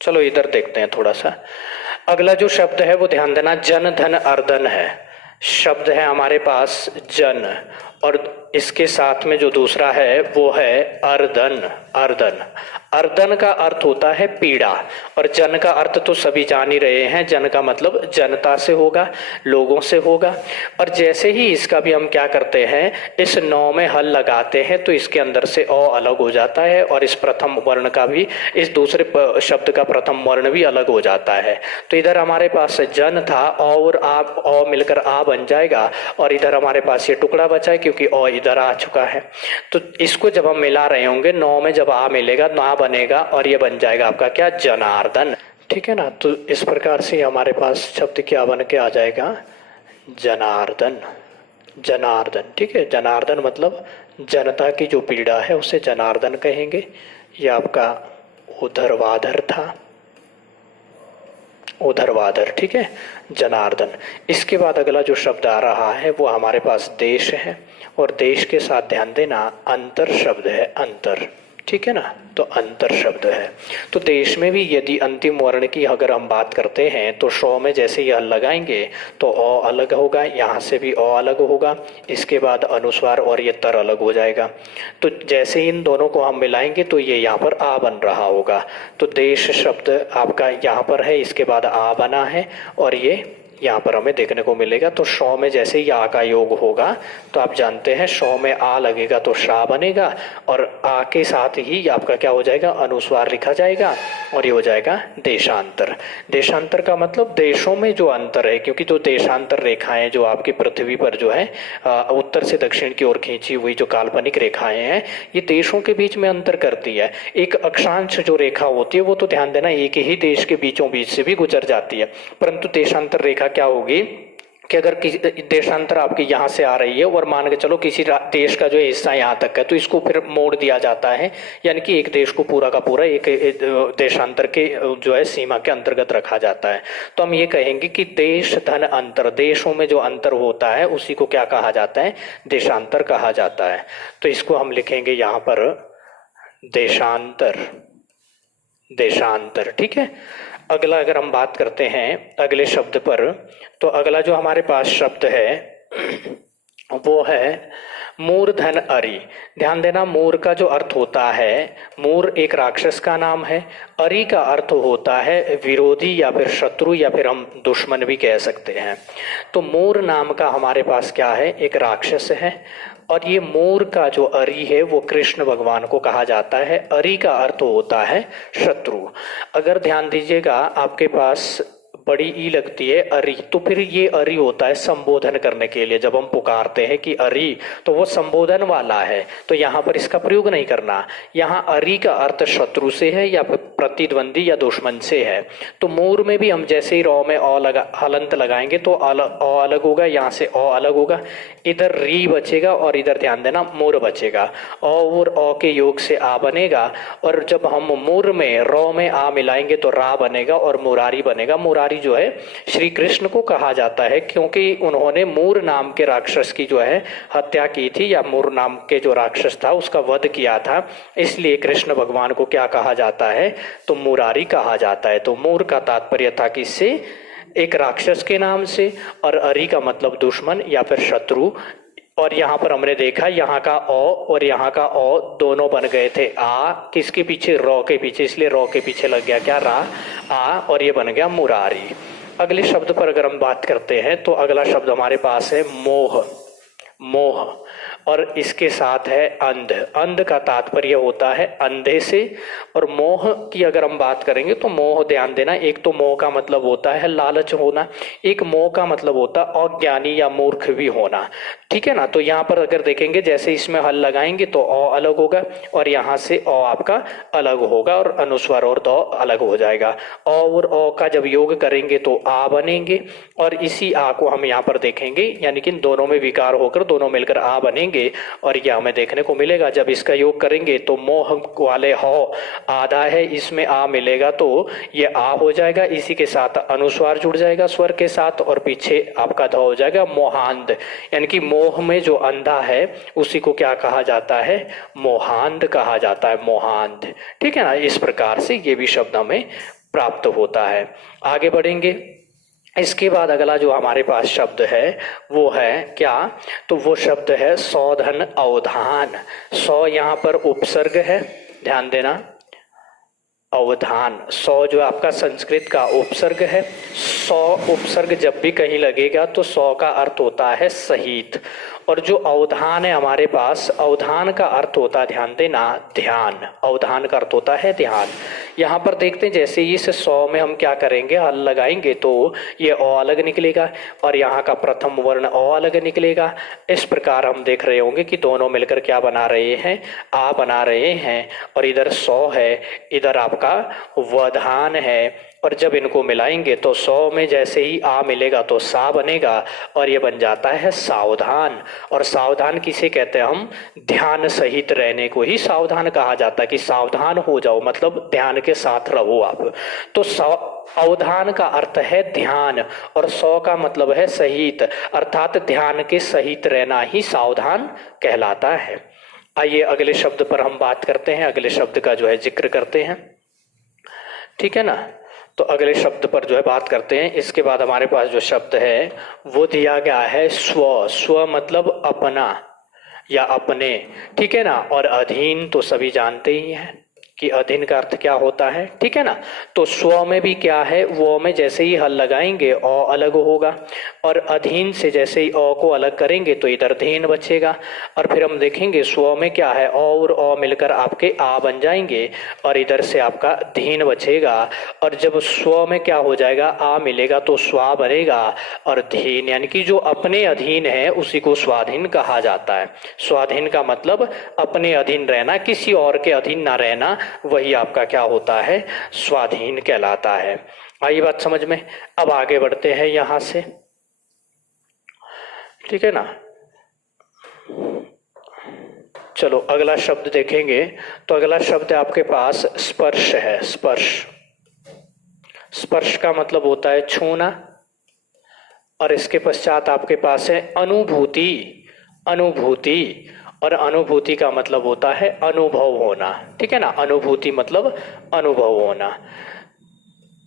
चलो इधर देखते हैं थोड़ा सा। अगला जो शब्द है वो ध्यान देना, जन धन अर्दन है। शब्द है हमारे पास जन, और इसके साथ में जो दूसरा है वो है अर्दन। अर्दन, अर्दन का अर्थ होता है पीड़ा, और जन का अर्थ तो सभी जान ही रहे हैं, जन का मतलब जनता से होगा, लोगों से होगा। और जैसे ही इसका भी हम क्या करते हैं, इस नौ में हल लगाते हैं तो इसके अंदर से ओ अलग हो जाता है, और इस प्रथम वर्ण का भी, इस दूसरे शब्द का प्रथम वर्ण भी अलग हो जाता है। तो इधर हमारे पास जन था, और आप ओ मिलकर आ बन जाएगा, और इधर हमारे पास ये टुकड़ा बचा है क्योंकि ओ इधर आ चुका है। तो इसको जब हम मिला रहे होंगे, नौ में जब आ मिलेगा ना बनेगा, और ये बन जाएगा आपका क्या, जनार्दन, ठीक है ना। तो इस प्रकार से हमारे पास शब्द क्या बन के आ जाएगा, जनार्दन। जनार्दन, ठीक है। जनार्दन मतलब जनता की जो पीड़ा है उसे जनार्दन कहेंगे। ये आपका ऊर्ध्वाधर था, ऊर्ध्वाधर, ठीक है, जनार्दन। इसके बाद अगला जो शब्द आ रहा है वो हमारे पास देश है, और देश के साथ ध्यान देना अंतर शब्द है, अंतर, ठीक है ना। तो अंतर शब्द है। तो देश में भी यदि अंतिम वर्ण की अगर हम बात करते हैं तो शौ में जैसे ही हल लगाएंगे तो ओ अलग होगा, यहाँ से भी ओ अलग होगा, इसके बाद अनुस्वार और ये तर अलग हो जाएगा। तो जैसे इन दोनों को हम मिलाएंगे तो ये यहाँ पर आ बन रहा होगा। तो देश शब्द आपका यहाँ पर है, इसके बाद आ बना है, और ये यहाँ पर हमें देखने को मिलेगा। तो शौ में जैसे ही आ का योग होगा तो आप जानते हैं शौ में आ लगेगा तो शा बनेगा, और आ के साथ ही आपका क्या हो जाएगा, अनुस्वार लिखा जाएगा, और ये हो जाएगा देशांतर। देशांतर का मतलब देशों में जो अंतर है, क्योंकि जो देशांतर रेखाएं जो आपकी पृथ्वी पर जो है उत्तर से दक्षिण की ओर खींची हुई जो काल्पनिक रेखाएं हैं, ये देशों के बीच में अंतर करती है। एक अक्षांश जो रेखा होती है वो तो ध्यान देना एक ही देश के बीचों बीच से भी गुजर जाती है, परंतु देशांतर रेखा क्या होगी कि अगर किसी देशांतर आपकी यहाँ से आ रही है और मान के चलो किसी देश का जो हिस्सा यहाँ तक है, तो इसको फिर मोड़ दिया जाता है, यानी कि एक देश को पूरा का पूरा एक देशांतर के जो है सीमा के अंतर्गत रखा जाता है। तो हम ये कहेंगे कि देश धन अंतर, देशों में जो अंतर होता है उसी को क्या कहा जाता है, देशांतर कहा जाता है। तो इसको हम लिखेंगे यहाँ पर देशांतर, देशांतर। ठीक है। अगला अगर हम बात करते हैं अगले शब्द पर, तो अगला जो हमारे पास शब्द है वो है मूर्धन अरि। ध्यान देना, मूर का जो अर्थ होता है, मूर एक राक्षस का नाम है, अरि का अर्थ होता है विरोधी या फिर शत्रु या फिर हम दुश्मन भी कह सकते हैं। तो मूर नाम का हमारे पास क्या है, एक राक्षस है, और ये मूर का जो अरि है वो कृष्ण भगवान को कहा जाता है। अरि का अर्थ होता है शत्रु। अगर ध्यान दीजिएगा आपके पास बड़ी ई लगती है अरि, तो फिर ये अरि होता है संबोधन करने के लिए। जब हम पुकारते हैं कि अरि, तो वो संबोधन वाला है, तो यहाँ पर इसका प्रयोग नहीं करना। यहाँ अरि का अर्थ शत्रु से है या फिर प्रतिद्वंदी या दुश्मन से है। तो मूर में भी हम जैसे ही रॉ में हलंत लगाएंगे तो अ अलग होगा, यहाँ से अ अलग होगा, इधर री बचेगा और इधर ध्यान देना मूर बचेगा। और अ के योग से आ बनेगा, और जब हम मूर में रॉ में आ मिलाएंगे तो रा बनेगा और मुरारी बनेगा। मुरारी जो है श्री कृष्ण को कहा जाता है, क्योंकि उन्होंने मूर नाम के राक्षस की जो है हत्या की थी, या मूर नाम के जो राक्षस था उसका वध किया था, इसलिए कृष्ण भगवान को क्या कहा जाता है, तो मुरारी कहा जाता है। तो मूर का तात्पर्य था किससे, एक राक्षस के नाम से, और अरि का मतलब दुश्मन या फिर शत्रु। और यहाँ पर हमने देखा यहाँ का ओ और यहाँ का ओ दोनों बन गए थे आ, किसके पीछे, रॉ के पीछे, इसलिए रॉ के पीछे लग गया क्या, रा, आ, और ये बन गया मुरारी। अगले शब्द पर अगर हम बात करते हैं तो अगला शब्द हमारे पास है मोह। मोह, और इसके साथ है अंध। अंध का तात्पर्य होता है अंधे से। और मोह की अगर हम बात करेंगे तो मोह, ध्यान देना, एक तो मोह का मतलब होता है लालच होना, एक मोह का मतलब होता है अज्ञानी या मूर्ख भी होना। ठीक है ना। तो यहाँ पर अगर देखेंगे जैसे इसमें हल लगाएंगे तो अ अलग होगा, और यहाँ से अ आपका अलग होगा, और अनुस्वार और द अलग हो जाएगा। अ और अ का जब योग करेंगे तो आ बनेंगे, और इसी आ को हम यहाँ पर देखेंगे, यानी कि दोनों में विकार होकर दोनों मिलकर आ बनेंगे, और यह हमें देखने को मिलेगा। जब इसका योग करेंगे तो मोह वाले हो आधा है, इसमें आ मिलेगा तो ये आ हो जाएगा, इसी के साथ अनुस्वार जुड़ जाएगा स्वर के साथ, और पीछे आपका ध हो जाएगा मोहांध। यानी कि मोह में जो अंधा है उसी को क्या कहा जाता है, मोहांध कहा जाता है, मोहांध। ठीक है ना। इस प्रकार से ये भी शब्द हमें प्राप्त होता है। आगे बढ़ेंगे, इसके बाद अगला जो हमारे पास शब्द है वो है क्या, तो वो शब्द है सौधन अवधान। सौ यहाँ पर उपसर्ग है, ध्यान देना, अवधान, सौ जो आपका संस्कृत का उपसर्ग है। सौ उपसर्ग जब भी कहीं लगेगा तो सौ का अर्थ होता है सहित। और जो अवधान है हमारे पास, अवधान का अर्थ होता है, ध्यान देना, ध्यान। अवधान का अर्थ होता है ध्यान। यहाँ पर देखते हैं जैसे ही इस सौ में हम क्या करेंगे, हल लगाएंगे तो ये अ अलग निकलेगा, और यहाँ का प्रथम वर्ण अ अलग निकलेगा। इस प्रकार हम देख रहे होंगे कि दोनों मिलकर क्या बना रहे हैं, आ बना रहे हैं। और इधर सौ है, इधर आपका वधान है, और जब इनको मिलाएंगे तो सौ में जैसे ही आ मिलेगा तो सा बनेगा, और ये बन जाता है सावधान। और सावधान किसे कहते हैं हम, ध्यान सहित रहने को ही सावधान कहा जाता है, कि सावधान हो जाओ, मतलब ध्यान के साथ रहो आप। तो अवधान का अर्थ है ध्यान, और सौ का मतलब है सहित, अर्थात ध्यान के सहित रहना ही सावधान कहलाता है। आइए अगले शब्द पर हम बात करते हैं, अगले शब्द का जो है जिक्र करते हैं। ठीक है ना। तो अगले शब्द पर जो है बात करते हैं। इसके बाद हमारे पास जो शब्द है वो दिया गया है स्व। स्व मतलब अपना या अपने, ठीक है ना। और अधीन तो सभी जानते ही हैं कि अधीन का अर्थ क्या होता है, ठीक है ना। तो स्व में भी क्या है, वो में जैसे ही हल लगाएंगे अ अलग होगा, और अधीन से जैसे ही अ को अलग करेंगे तो इधर धीन बचेगा। और फिर हम देखेंगे स्व में क्या है, अ और अ मिलकर आपके आ बन जाएंगे, और इधर से आपका धीन बचेगा। और जब स्व में क्या हो जाएगा, आ मिलेगा तो स्वा बनेगा, और धीन यानी कि जो अपने अधीन है उसी को स्वाधीन कहा जाता है। स्वाधीन का मतलब अपने अधीन रहना, किसी और के अधीन ना रहना, वही आपका क्या होता है, स्वाधीन कहलाता है। आई बात समझ में। अब आगे बढ़ते हैं यहां से। ठीक है ना। चलो अगला शब्द देखेंगे, तो अगला शब्द आपके पास स्पर्श है। स्पर्श, स्पर्श का मतलब होता है छूना। और इसके पश्चात आपके पास है अनुभूति। अनुभूति, और अनुभूति का मतलब होता है अनुभव होना। ठीक है ना, अनुभूति मतलब अनुभव होना।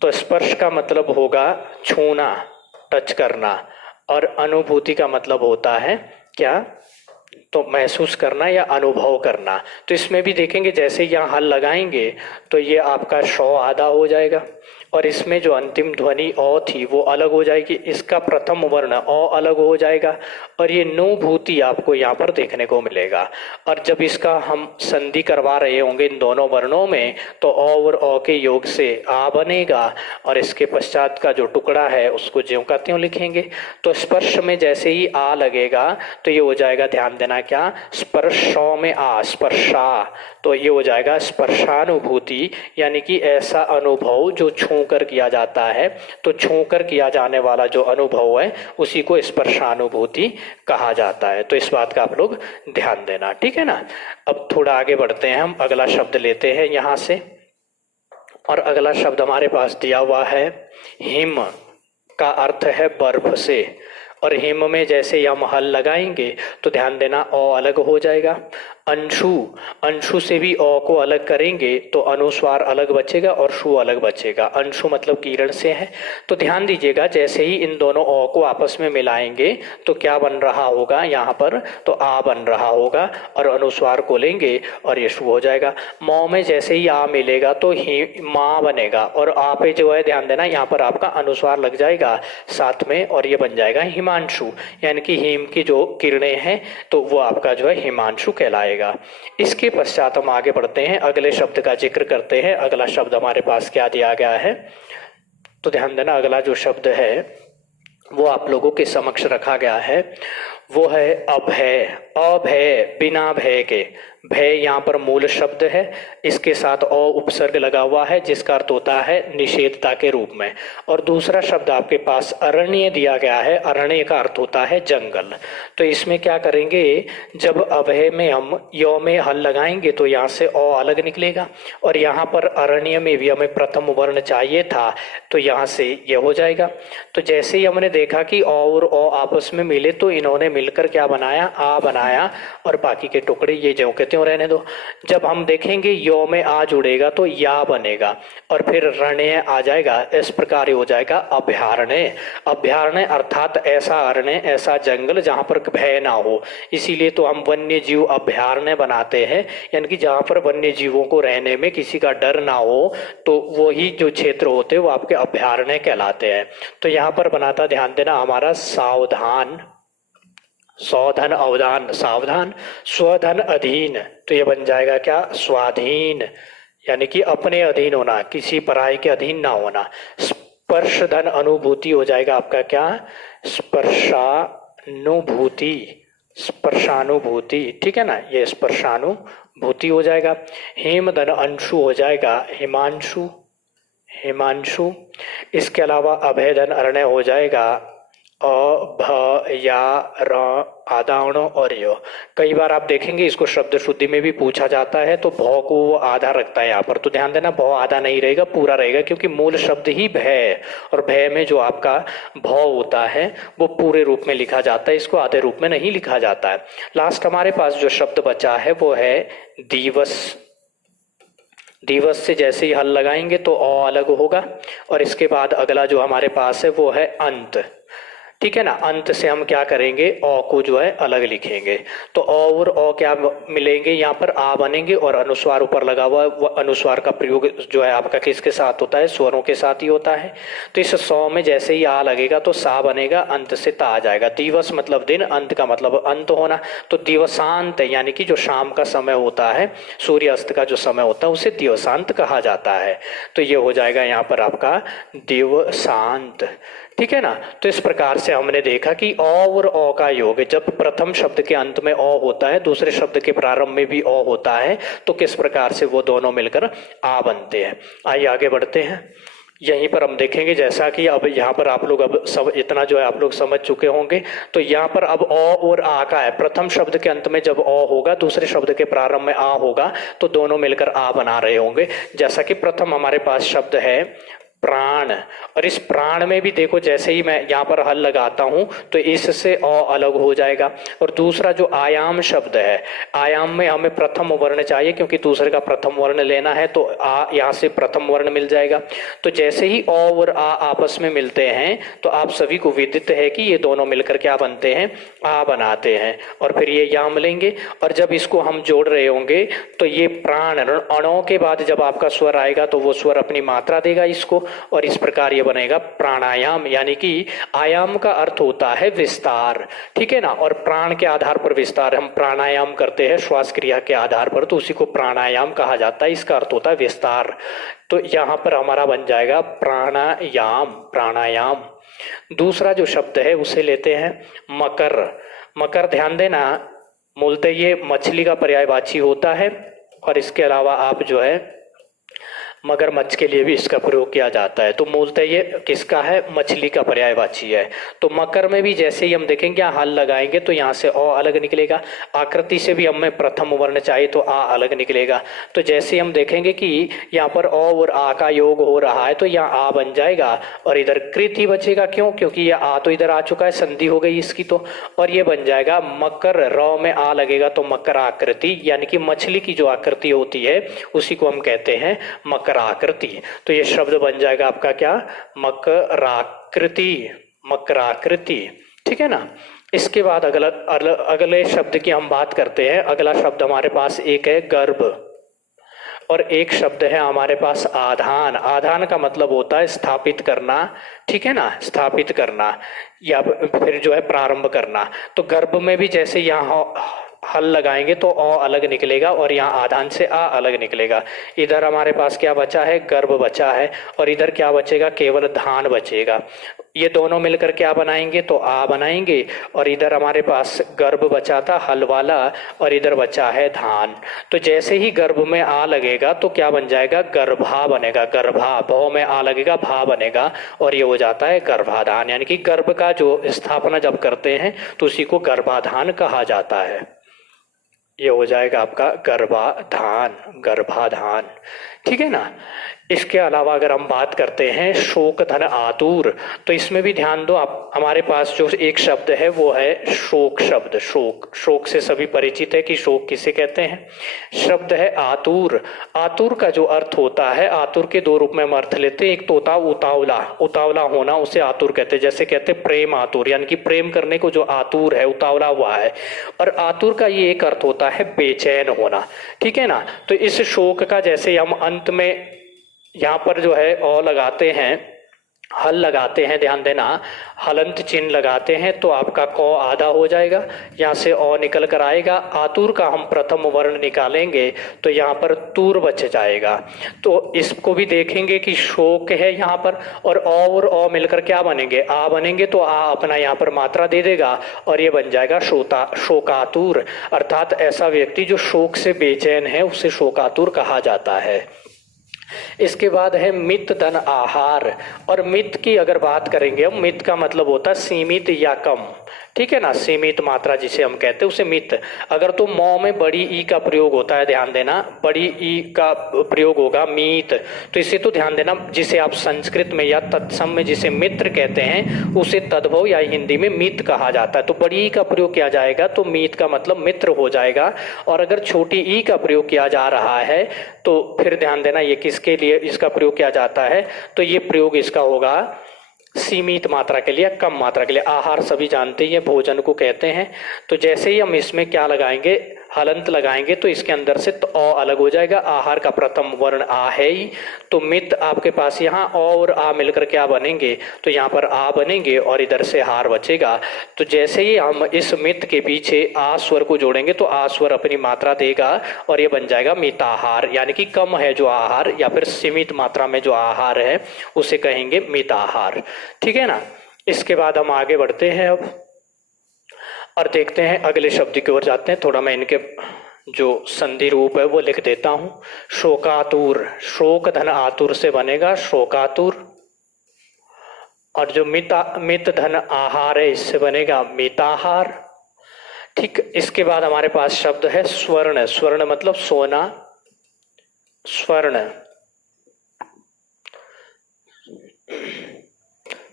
तो स्पर्श का मतलब होगा छूना, टच करना, और अनुभूति का मतलब होता है क्या, तो महसूस करना या अनुभव करना। तो इसमें भी देखेंगे जैसे यहाँ हल लगाएंगे तो ये आपका शौ आधा हो जाएगा, और इसमें जो अंतिम ध्वनि अ थी वो अलग हो जाएगी, इसका प्रथम वर्ण अ अलग हो जाएगा, और ये नुभूति आपको यहाँ पर देखने को मिलेगा। और जब इसका हम संधि करवा रहे होंगे इन दोनों वर्णों में, तो अ और अ के योग से आ बनेगा, और इसके पश्चात का जो टुकड़ा है उसको ज्यों का त्यों लिखेंगे। तो स्पर्श में जैसे ही आ लगेगा तो ये हो जाएगा, ध्यान देना क्या, स्पर्शों में आ, स्पर्शा, तो ये हो जाएगा स्पर्शानुभूति, यानी कि ऐसा अनुभव जो छू कर किया जाता है। तो छू कर किया जाने वाला जो अनुभव है उसी को स्पर्शानुभूति कहा जाता है। तो इस बात का आप लोग ध्यान देना, ठीक है ना। अब थोड़ा आगे बढ़ते हैं, हम अगला शब्द लेते हैं यहाँ से, और अगला शब्द हमारे पास दिया हुआ है हिम, का अर्थ है बर्फ से। और हिम में जैसे ही हम हल लगाएंगे तो ध्यान देना अ अलग हो जाएगा। अंशु, अंशु से भी अ को अलग करेंगे तो अनुस्वार अलग बचेगा और शु अलग बचेगा। अंशु मतलब किरण से है। तो ध्यान दीजिएगा जैसे ही इन दोनों अ को आपस में मिलाएंगे तो क्या बन रहा होगा यहाँ पर, तो आ बन रहा होगा, और अनुस्वार को लेंगे और ये शु हो जाएगा। मौ में जैसे ही आ मिलेगा तो ही माँ बनेगा, और आ पे जो है ध्यान देना यहाँ पर आपका अनुस्वार लग जाएगा साथ में, और ये बन जाएगा हिमांशु, यानी कि हिम की जो किरणें हैं तो वो आपका जो है हिमांशु कहलाएगा। इसके पश्चात हम आगे बढ़ते हैं, अगले शब्द का जिक्र करते हैं। अगला शब्द हमारे पास क्या दिया गया है, तो ध्यान देना अगला जो शब्द है वो आप लोगों के समक्ष रखा गया है, वो है अभय। अभय, बिना भय के। भय यहाँ पर मूल शब्द है, इसके साथ अ उपसर्ग लगा हुआ है जिसका अर्थ होता है निषेधता के रूप में। और दूसरा शब्द आपके पास अरण्य दिया गया है, अरण्य का अर्थ होता है जंगल। तो इसमें क्या करेंगे, जब अभय में हम यो में हल लगाएंगे तो यहाँ से अ अलग निकलेगा, और यहाँ पर अरण्य में भी हमें प्रथम वर्ण चाहिए था तो यहाँ से ये हो जाएगा। तो जैसे ही हमने देखा कि अ और अ आपस में मिले तो इन्होंने मिलकर क्या बनाया, आ बनाया, और बाकी के टुकड़े ये ज्यों के त्यों रहने दो। जब हम देखेंगे यो में आ जुड़ेगा तो या बनेगा, और फिर रणय आ जाएगा, इस प्रकार हो जाएगा अभयारण्य। अभयारण्य अर्थात ऐसा अरण्य, ऐसा जंगल जहाँ पर भय ना हो, इसीलिए तो हम वन्य जीव अभयारण्य बनाते हैं, यानी कि जहाँ पर वन्य जीवों को रहने में किसी का डर ना हो, तो वही जो क्षेत्र होते हैं वो आपके अभयारण्य कहलाते हैं। तो यहाँ पर बनाता, ध्यान देना, हमारा सावधान, सौधन अवधान, सावधान, स्वधन अधीन, तो ये बन जाएगा क्या, स्वाधीन, यानी कि अपने अधीन होना, किसी पराई के अधीन ना होना। स्पर्श धन अनुभूति हो जाएगा आपका क्या, स्पर्शानुभूति, स्पर्शानुभूति, ठीक है ना, ये स्पर्शानुभूति हो जाएगा। हेम धन अंशु हो जाएगा हिमांशु, हिमांशु। इसके अलावा अभय धन अरण्य हो जाएगा अ भ या र आदावणो और यो। कई बार आप देखेंगे इसको शब्द शुद्धि में भी पूछा जाता है तो भौ को वो आधा रखता है यहाँ पर, तो ध्यान देना भौ आधा नहीं रहेगा, पूरा रहेगा, क्योंकि मूल शब्द ही भय है, और भय में जो आपका भौ होता है वो पूरे रूप में लिखा जाता है, इसको आधे रूप में नहीं लिखा जाता है। लास्ट हमारे पास जो शब्द बचा है वो है दिवस। दिवस से जैसे ही हल लगाएंगे तो अ अलग होगा, और इसके बाद अगला जो हमारे पास है वो है अंत, ठीक है ना। अंत से हम क्या करेंगे, अ को जो है अलग लिखेंगे, तो अ और अ क्या मिलेंगे, यहाँ पर आ बनेंगे, और अनुस्वार ऊपर लगा हुआ है, वो अनुस्वार का प्रयोग जो है आपका किसके साथ होता है, स्वरों के साथ ही होता है। तो इस सौ में जैसे ही आ लगेगा तो सा बनेगा, अंत से ता आ जाएगा। दिवस मतलब दिन, अंत का मतलब अंत होना, तो दिवसांत यानी कि जो शाम का समय होता है, सूर्यास्त का जो समय होता है उसे दिवसांत कहा जाता है। तो ये हो जाएगा यहाँ पर आपका दिवसांत, ठीक है ना। तो इस प्रकार से हमने देखा कि अ और अ का योग, जब प्रथम शब्द के अंत में अ होता है, दूसरे शब्द के प्रारंभ में भी अ होता है, तो किस प्रकार से वो दोनों मिलकर आ बनते हैं। आइए आगे बढ़ते हैं। यहीं पर हम देखेंगे, जैसा कि अब यहाँ पर आप लोग अब सब इतना जो है आप लोग समझ चुके होंगे। तो यहाँ पर अब अ और आ का है, प्रथम शब्द के अंत में जब अ होगा, दूसरे शब्द के प्रारंभ में आ होगा, तो दोनों मिलकर आ बना रहे होंगे। जैसा कि प्रथम हमारे पास शब्द है प्राण, और इस प्राण में भी देखो जैसे ही मैं यहाँ पर हल लगाता हूं तो इससे अ अलग हो जाएगा। और दूसरा जो आयाम शब्द है, आयाम में हमें प्रथम वर्ण चाहिए, क्योंकि दूसरे का प्रथम वर्ण लेना है, तो आ यहाँ से प्रथम वर्ण मिल जाएगा। तो जैसे ही अ और आ आपस में मिलते हैं तो आप सभी को विदित है कि ये दोनों मिलकर क्या बनते हैं, आ बनाते हैं, और फिर ये या मिलेंगे। और जब इसको हम जोड़ रहे होंगे तो ये प्राण, अणों के बाद जब आपका स्वर आएगा तो वो स्वर अपनी मात्रा देगा इसको, और इस प्रकार ये बनेगा प्राणायाम। यानी कि आयाम का अर्थ होता है विस्तार, ठीक है ना। और प्राण के आधार पर विस्तार, हम प्राणायाम करते हैं श्वास क्रिया के आधार पर, तो उसी को प्राणायाम कहा जाता है, इसका अर्थ होता है विस्तार। तो यहाँ पर हमारा बन जाएगा प्राणायाम, प्राणायाम। दूसरा जो शब्द है उसे लेते हैं मकर। मकर ध्यान देना, मूलतः ये मछली का पर्यायवाची होता है, और इसके अलावा आप जो है मगरमच्छ के लिए भी इसका प्रयोग किया जाता है। तो मूलतः ये किसका है, मछली का पर्यायवाची है। तो मकर में भी जैसे ही हम देखेंगे यहाँ हल लगाएंगे तो यहाँ से अ अलग निकलेगा, आकृति से भी हमें प्रथम वर्ण चाहिए तो आ अलग निकलेगा। तो जैसे हम देखेंगे कि यहाँ पर अ और आ का योग हो रहा है तो यहाँ आ बन जाएगा, और इधर कृत ही बचेगा। क्यों? क्योंकि ये आ तो इधर आ चुका है, संधि हो गई इसकी, तो और ये बन जाएगा मकर, र में आ लगेगा तो मकर आकृति, यानी कि मछली की जो आकृति होती है उसी को हम कहते हैं मकर आकृति। तो ये शब्द बन जाएगा आपका क्या, मकराकृति, मकराकृति, ठीक है ना। इसके बाद अगले शब्द की हम बात करते हैं। अगला शब्द हमारे पास एक है गर्भ, और एक शब्द है हमारे पास आधान। आधान का मतलब होता है स्थापित करना, ठीक है ना, स्थापित करना या फिर जो है प्रारंभ करना। तो गर्भ में भी जैसे यहाँ हल लगाएंगे तो अ अलग निकलेगा, और यहाँ आधान से आ अलग निकलेगा। इधर हमारे पास क्या बचा है, गर्भ बचा है, और इधर क्या बचेगा, केवल धान बचेगा। ये दोनों मिलकर क्या बनाएंगे, तो आ बनाएंगे, और इधर हमारे पास गर्भ बचा था हल वाला, और इधर बचा है धान। तो जैसे ही गर्भ में आ लगेगा तो क्या बन जाएगा, गर्भा बनेगा, गर्भा, भौ में आ लगेगा भा बनेगा, और ये हो जाता है गर्भाधान। यानी कि गर्भ का जो स्थापना जब करते हैं तो उसी को गर्भाधान कहा जाता है। ये हो जाएगा आपका गर्भाधान, गर्भाधान, ठीक है ना। इसके अलावा अगर हम बात करते हैं शोक धन आतुर, तो इसमें भी ध्यान दो आप, हमारे पास जो एक शब्द है वो है शोक शब्द। शोक, शोक से सभी परिचित है कि शोक किसे कहते हैं। शब्द है आतुर। आतुर का जो अर्थ होता है, आतुर के दो रूप में हम अर्थ लेते हैं। एक तो होता है उतावला, उतावला होना, उसे आतुर कहते हैं। जैसे कहते हैं प्रेम आतुर, यानी कि प्रेम करने को जो आतुर है, उतावला हुआ है। और आतुर का ये एक अर्थ होता है बेचैन होना, ठीक है ना। तो इस शोक का जैसे हम अंत में यहाँ पर जो है अ लगाते हैं, हल लगाते हैं, ध्यान देना, हलंत चिन्ह लगाते हैं तो आपका क आधा हो जाएगा, यहाँ से अ निकल कर आएगा। आतुर का हम प्रथम वर्ण निकालेंगे तो यहाँ पर तूर बच जाएगा। तो इसको भी देखेंगे कि शोक है यहाँ पर, और अ मिलकर क्या बनेंगे, आ बनेंगे, तो आ अपना यहाँ पर मात्रा दे देगा, और ये बन जाएगा शोकातुर। अर्थात ऐसा व्यक्ति जो शोक से बेचैन है उसे शोकातुर कहा जाता है। इसके बाद है मित धन आहार, और मित की अगर बात करेंगे हम, मित का मतलब होता है सीमित या कम, ठीक है ना, सीमित मात्रा जिसे हम कहते हैं उसे मित। अगर तो मौ में बड़ी ई का प्रयोग होता है, ध्यान देना, बड़ी ई का प्रयोग होगा मीत, तो इसे तो ध्यान देना, जिसे आप संस्कृत में या तत्सम में जिसे मित्र कहते हैं उसे तद्भव या हिंदी में मित कहा जाता है। तो बड़ी ई का प्रयोग किया जाएगा तो मीत का मतलब मित्र हो जाएगा। और अगर छोटी ई का प्रयोग किया जा रहा है तो फिर ध्यान देना ये किसके लिए इसका प्रयोग किया जाता है, तो ये प्रयोग इसका होगा सीमित मात्रा के लिए, कम मात्रा के लिए। आहार सभी जानते हैं भोजन को कहते हैं। तो जैसे ही हम इसमें क्या लगाएंगे, हलंत लगाएंगे तो इसके अंदर से तो अ अलग हो जाएगा। आहार का प्रथम वर्ण आ है ही, तो मित आपके पास यहाँ अ और आ मिलकर क्या बनेंगे, तो यहाँ पर आ बनेंगे, और इधर से हार बचेगा। तो जैसे ही हम इस मित के पीछे आ स्वर को जोड़ेंगे तो आ स्वर अपनी मात्रा देगा, और ये बन जाएगा मिताहार। यानी कि कम है जो आहार या फिर सीमित मात्रा में जो आहार है उसे कहेंगे मिताहार, ठीक है ना। इसके बाद हम आगे बढ़ते हैं अब और देखते हैं अगले शब्द की ओर जाते हैं। थोड़ा मैं इनके जो संधि रूप है वो लिख देता हूं। शोकातुर, शोक धन आतुर से बनेगा शोकातुर। और जो मित धन आहार है इससे बनेगा मिताहार। ठीक, इसके बाद हमारे पास शब्द है स्वर्ण। स्वर्ण मतलब सोना, स्वर्ण।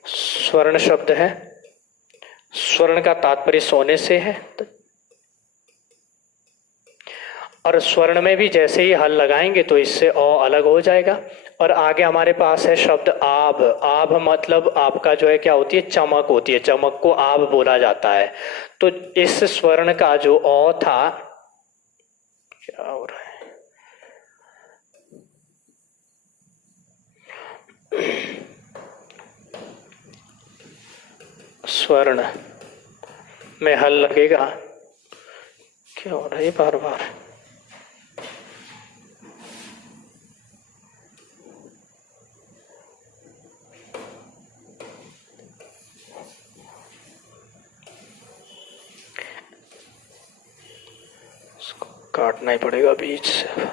स्वर्ण शब्द है, स्वर्ण का तात्पर्य सोने से है। और स्वर्ण में भी जैसे ही हल लगाएंगे तो इससे अ अलग हो जाएगा। और आगे हमारे पास है शब्द आभ। आभ मतलब आपका जो है क्या होती है, चमक होती है, चमक को आभ बोला जाता है। तो इस स्वर्ण का जो अ था, क्या हो रहा है, स्वर्ण में हल लगेगा, क्या हो रहा है बार बार, काटना ही पड़ेगा बीच से।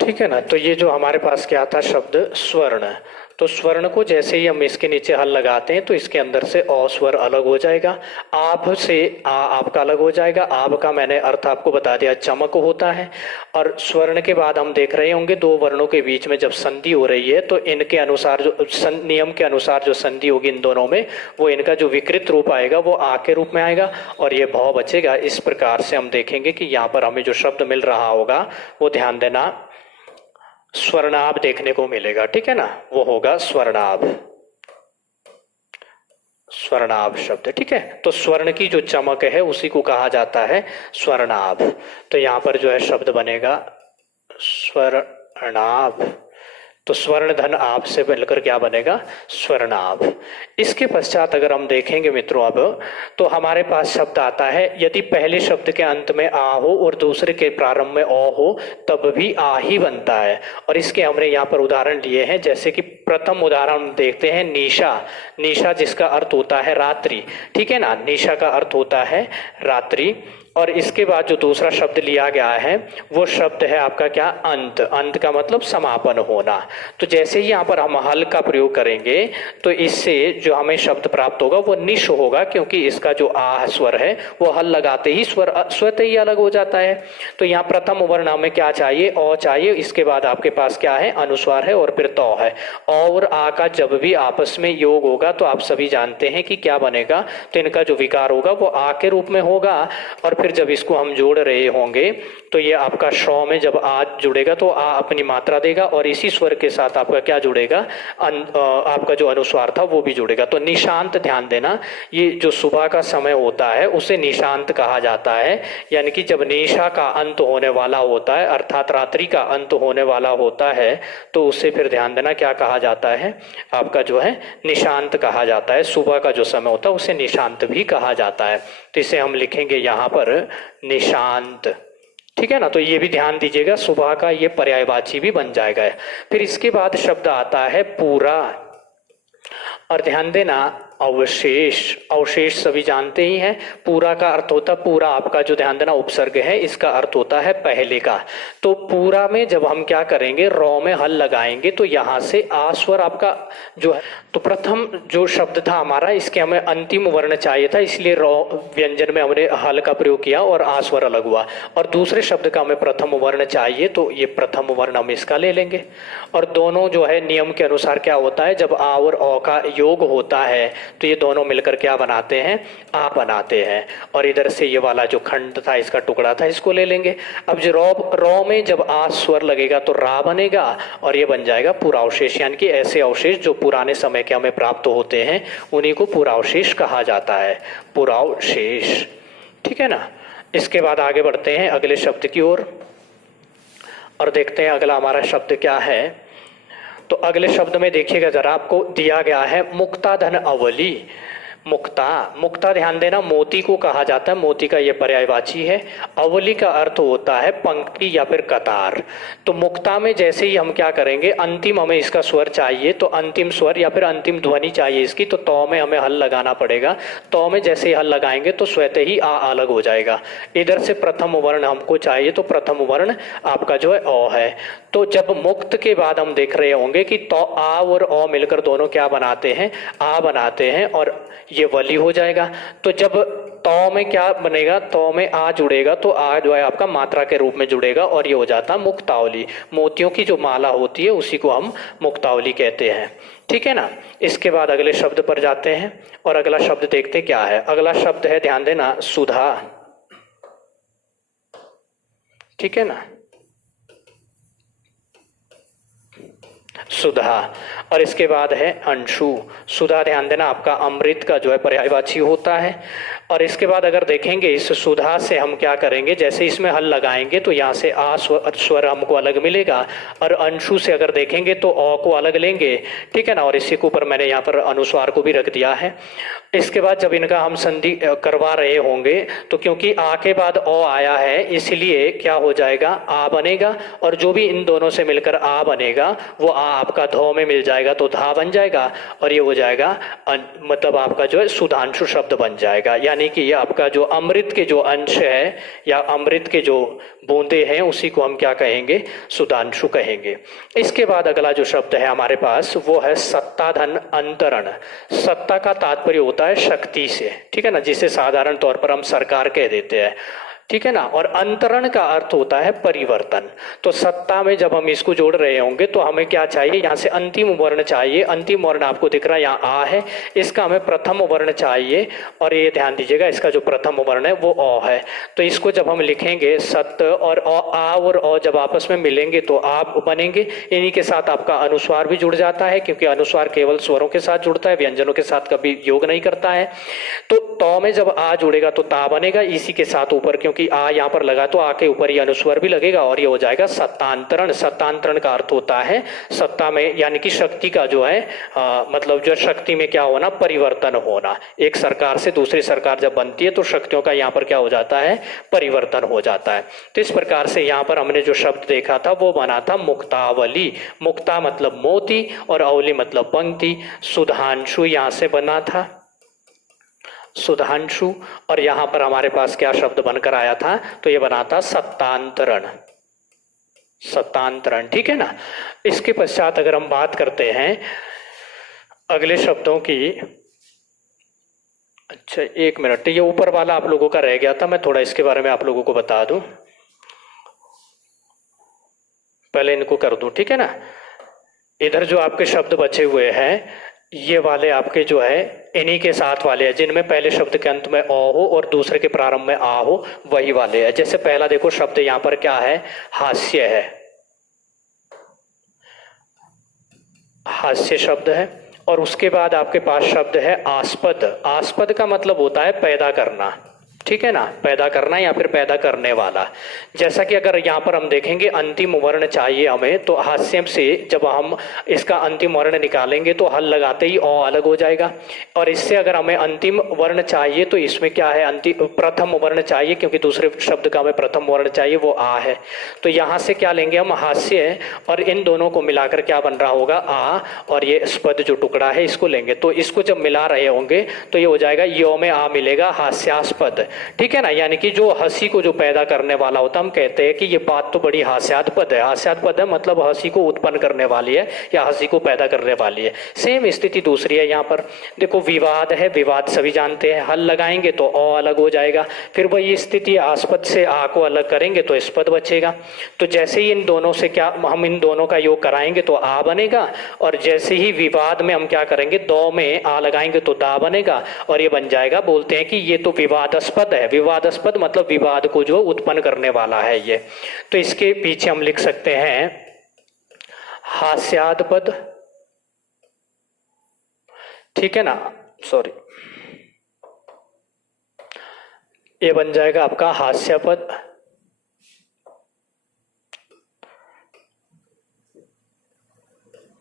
ठीक है ना। तो ये जो हमारे पास क्या था शब्द स्वर्ण, तो स्वर्ण को जैसे ही हम इसके नीचे हल लगाते हैं तो इसके अंदर से अ स्वर अलग हो जाएगा। आभ से आ आपका अलग हो जाएगा। आभ का मैंने अर्थ आपको बता दिया, चमक होता है। और स्वर्ण के बाद हम देख रहे होंगे दो वर्णों के बीच में जब संधि हो रही है तो इनके अनुसार जो नियम के अनुसार जो संधि होगी इन दोनों में, वो इनका जो विकृत रूप आएगा वो आ के रूप में आएगा और ये भौ बचेगा। इस प्रकार से हम देखेंगे कि यहाँ पर हमें जो शब्द मिल रहा होगा वो ध्यान देना स्वर्णाभ देखने को मिलेगा। ठीक है ना, वो होगा स्वर्णाभ, स्वर्णाभ शब्द। ठीक है, तो स्वर्ण की जो चमक है उसी को कहा जाता है स्वर्णाभ। तो यहां पर जो है शब्द बनेगा स्वर्णाभ। तो स्वर्ण धन आभ से मिलकर क्या बनेगा, स्वर्णाभ। इसके पश्चात अगर हम देखेंगे मित्रों अब, तो हमारे पास शब्द आता है, यदि पहले शब्द के अंत में आ हो और दूसरे के प्रारंभ में अ हो तब भी आ ही बनता है। और इसके हमने यहाँ पर उदाहरण लिए हैं, जैसे कि प्रथम उदाहरण देखते हैं निशा। निशा जिसका अर्थ होता है रात्रि। ठीक है ना, निशा का अर्थ होता है रात्रि। और इसके बाद जो दूसरा शब्द लिया गया है वो शब्द है आपका क्या, अंत। अंत का मतलब समापन होना। तो जैसे ही यहाँ पर हम हल का प्रयोग करेंगे तो इससे जो हमें शब्द प्राप्त होगा वो निश होगा, क्योंकि इसका जो आ स्वर है वो हल लगाते ही स्वर स्वतः ही अलग हो जाता है। तो यहाँ प्रथम वर्ण हमें क्या चाहिए, अ चाहिए। इसके बाद आपके पास क्या है, अनुस्वार है और फिर तौ है। अ और आ का जब भी आपस में योग होगा तो आप सभी जानते हैं कि क्या बनेगा, तो इनका जो विकार होगा वो आ के रूप में होगा। और फिर जब इसको हम जोड़ रहे होंगे तो ये आपका श में जब आ जुड़ेगा तो आ अपनी मात्रा देगा और इसी स्वर के साथ आपका क्या जुड़ेगा, आपका जो अनुस्वार था वो भी जुड़ेगा। तो निशांत, ध्यान देना, ये जो सुबह का समय होता है उसे निशांत कहा जाता है। यानी कि जब निशा का अंत होने वाला होता है अर्थात रात्रि का अंत होने वाला होता है तो उसे फिर ध्यान देना क्या कहा जाता है, आपका जो है निशांत कहा जाता है। सुबह का जो समय होता है उसे निशांत भी कहा जाता है। तो इसे हम लिखेंगे यहाँ पर निशांत। ठीक है ना, तो ये भी ध्यान दीजिएगा, सुबह का ये पर्यायवाची भी बन जाएगा। फिर इसके बाद शब्द आता है पूरा। और ध्यान देना अवशेष, अवशेष सभी जानते ही हैं। पूरा का अर्थ होता है, पूरा आपका जो ध्यान देना उपसर्ग है इसका अर्थ होता है पहले का। तो पूरा में जब हम क्या करेंगे, रॉ में हल लगाएंगे तो यहाँ से आ स्वर आपका जो है, तो प्रथम जो शब्द था हमारा इसके हमें अंतिम वर्ण चाहिए था, इसलिए रॉ व्यंजन में हमने हल का प्रयोग किया और आ स्वर अलग हुआ। और दूसरे शब्द का हमें प्रथम वर्ण चाहिए तो ये प्रथम वर्ण हम इसका ले लेंगे। और दोनों जो है नियम के अनुसार क्या होता है, जब आ और अ का योग होता है तो ये दोनों मिलकर क्या बनाते हैं, आ बनाते हैं। और इधर से ये वाला जो खंड था इसका टुकड़ा था इसको ले लेंगे। अब जो रॉ में जब आ स्वर लगेगा तो रा बनेगा और ये बन जाएगा पुरावशेष। यानी कि ऐसे अवशेष जो पुराने समय के हमें प्राप्त होते हैं उन्हीं को पुरावशेष कहा जाता है, पुरावशेष। ठीक है ना। इसके बाद आगे बढ़ते हैं अगले शब्द की ओर और देखते हैं अगला हमारा शब्द क्या है। तो अगले शब्द में देखिएगा जरा, आपको दिया गया है मुक्ताधन अवली। मुक्ता, मुक्ता ध्यान देना मोती को कहा जाता है, मोती का ये पर्यायवाची है। अवली का अर्थ होता है पंक्ति या फिर कतार। तो मुक्ता में जैसे ही हम क्या करेंगे, अंतिम हमें इसका स्वर चाहिए, तो अंतिम स्वर या फिर अंतिम ध्वनि चाहिए इसकी, तो तौ में हमें हल लगाना पड़ेगा। तौ में जैसे ही हल लगाएंगे तो स्वतः ही आ अलग हो जाएगा। इधर से प्रथम वर्ण हमको चाहिए, तो प्रथम वर्ण आपका जो है अ है। तो जब मुक्त के बाद हम देख रहे होंगे कि तो आ और अ मिलकर दोनों क्या बनाते हैं, आ बनाते हैं, और ये वली हो जाएगा। तो जब तौ में क्या बनेगा, तौ में आ जुड़ेगा, तो आ जो है आपका मात्रा के रूप में जुड़ेगा और ये हो जाता है मुक्तावली। मोतियों की जो माला होती है उसी को हम मुक्तावली कहते हैं। ठीक है ना। इसके बाद अगले शब्द पर जाते हैं और अगला शब्द देखते क्या है। अगला शब्द है, ध्यान देना, सुधा। ठीक है ना, सुधा। और इसके बाद है अंशु। सुधा ध्यान देना आपका अमृत का जो है पर्यायवाची होता है। और इसके बाद अगर देखेंगे इस सुधा से हम क्या करेंगे, जैसे इसमें हल लगाएंगे तो यहाँ से आ स्वर हमको अलग मिलेगा, और अंशु से अगर देखेंगे तो अ को अलग लेंगे। ठीक है ना। और इसी के ऊपर मैंने यहाँ पर अनुस्वार को भी रख दिया है। इसके बाद जब इनका हम संधि करवा रहे होंगे तो क्योंकि आ के बाद अ आया है इसलिए क्या हो जाएगा, आ बनेगा, और जो भी इन दोनों से मिलकर आ बनेगा वो आ आपका धौ में मिल जाएगा तो धा बन जाएगा, और ये हो जाएगा मतलब आपका जो है सुधांशु शब्द बन जाएगा। यानी कि ये आपका जो अमृत के जो अंश है या अमृत के जो बूंदे हैं उसी को हम क्या कहेंगे, सुधांशु कहेंगे। इसके बाद अगला जो शब्द है हमारे पास वो है सत्ता धन अंतरण। सत्ता का तात्पर्य होता है शक्ति से, ठीक है ना, जिसे साधारण तौर पर हम सरकार कह देते हैं। ठीक है ना। और अंतरण का अर्थ होता है परिवर्तन। तो सत्ता में जब हम इसको जोड़ रहे होंगे तो हमें क्या चाहिए, यहाँ से अंतिम वर्ण चाहिए। अंतिम वर्ण आपको दिख रहा है यहाँ आ है, इसका हमें प्रथम वर्ण चाहिए, और ये ध्यान दीजिएगा इसका जो प्रथम वर्ण है वो अ है। तो इसको जब हम लिखेंगे सत्य और आ और अ जब आपस में मिलेंगे तो आप बनेंगे। इन्हीं के साथ आपका अनुस्वार भी जुड़ जाता है, क्योंकि अनुस्वार केवल स्वरों के साथ जुड़ता है, व्यंजनों के साथ कभी योग नहीं करता है। तो तौ में जब आ जुड़ेगा तो ता बनेगा, इसी के साथ ऊपर क्योंकि आ यहाँ पर लगा तो आ के ऊपर ये अनुस्वर भी लगेगा, और ये हो जाएगा सत्तांतरण। सत्तांतरण का अर्थ होता है सत्ता में, यानी कि शक्ति का जो है मतलब जो शक्ति में क्या होना, परिवर्तन होना। एक सरकार से दूसरी सरकार जब बनती है तो शक्तियों का यहाँ पर क्या हो जाता है, परिवर्तन हो जाता है। तो इस प्रकार से यहाँ पर हमने जो शब्द देखा था वो बना था मुक्तावली। मुक्ता मतलब मोती और अवली मतलब पंक्ति। सुधांशु यहाँ से बना था, सुधांशु। और यहां पर हमारे पास क्या शब्द बनकर आया था, तो ये बना था सत्तांतरण। सत्तांतरण, ठीक है ना। इसके पश्चात अगर हम बात करते हैं अगले शब्दों की, अच्छा एक मिनट, ये ऊपर वाला आप लोगों का रह गया था, मैं थोड़ा इसके बारे में आप लोगों को बता दूं, पहले इनको कर दूं, ठीक है ना। इधर जो आपके शब्द बचे हुए हैं ये वाले आपके जो है इन्हीं के साथ वाले हैं, जिनमें पहले शब्द के अंत में अ हो और दूसरे के प्रारंभ में आ हो, वही वाले हैं। जैसे पहला देखो शब्द यहां पर क्या है, हास्य है, हास्य शब्द है। और उसके बाद आपके पास शब्द है आस्पद। आस्पद का मतलब होता है पैदा करना, ठीक है ना, पैदा करना या फिर पैदा करने वाला। जैसा कि अगर यहाँ पर हम देखेंगे अंतिम वर्ण चाहिए हमें, तो हास्य से जब हम इसका अंतिम वर्ण निकालेंगे तो हल लगाते ही अ अलग हो जाएगा। और इससे अगर हमें अंतिम वर्ण चाहिए तो इसमें क्या है, अंतिम प्रथम वर्ण चाहिए, क्योंकि दूसरे शब्द का हमें प्रथम वर्ण चाहिए वो आ है। तो यहाँ से क्या लेंगे हम, हास्य, और इन दोनों को मिलाकर क्या बन रहा होगा, आ, और ये स्पद जो टुकड़ा है इसको लेंगे। तो इसको जब मिला रहे होंगे तो ये हो जाएगा यो में आ मिलेगा, हास्यास्पद, ठीक है ना। यानी कि जो हंसी को जो पैदा करने वाला होता, हम कहते हैं कि ये बात तो बड़ी हास्यास्पद है। हास्यास्पद है मतलब हंसी को उत्पन्न करने वाली है या हंसी को पैदा करने वाली है। सेम स्थिति दूसरी है यहाँ पर, देखो विवाद है, विवाद सभी जानते हैं, हल लगाएंगे तो अ अलग हो जाएगा। फिर वही स्थिति आस्पद से आ को अलग करेंगे तो स्पद बचेगा। तो जैसे ही इन दोनों से क्या, हम इन दोनों का योग कराएंगे तो आ बनेगा, और जैसे ही विवाद में हम क्या करेंगे, दो में आ लगाएंगे तो दा बनेगा, और ये बन जाएगा। बोलते हैं कि ये तो विवादास्पद है। विवादास्पद मतलब विवाद को जो उत्पन्न करने वाला है ये। तो इसके पीछे हम लिख सकते हैं हास्यास्पद, ठीक है ना, सॉरी, ये बन जाएगा आपका हास्यास्पद,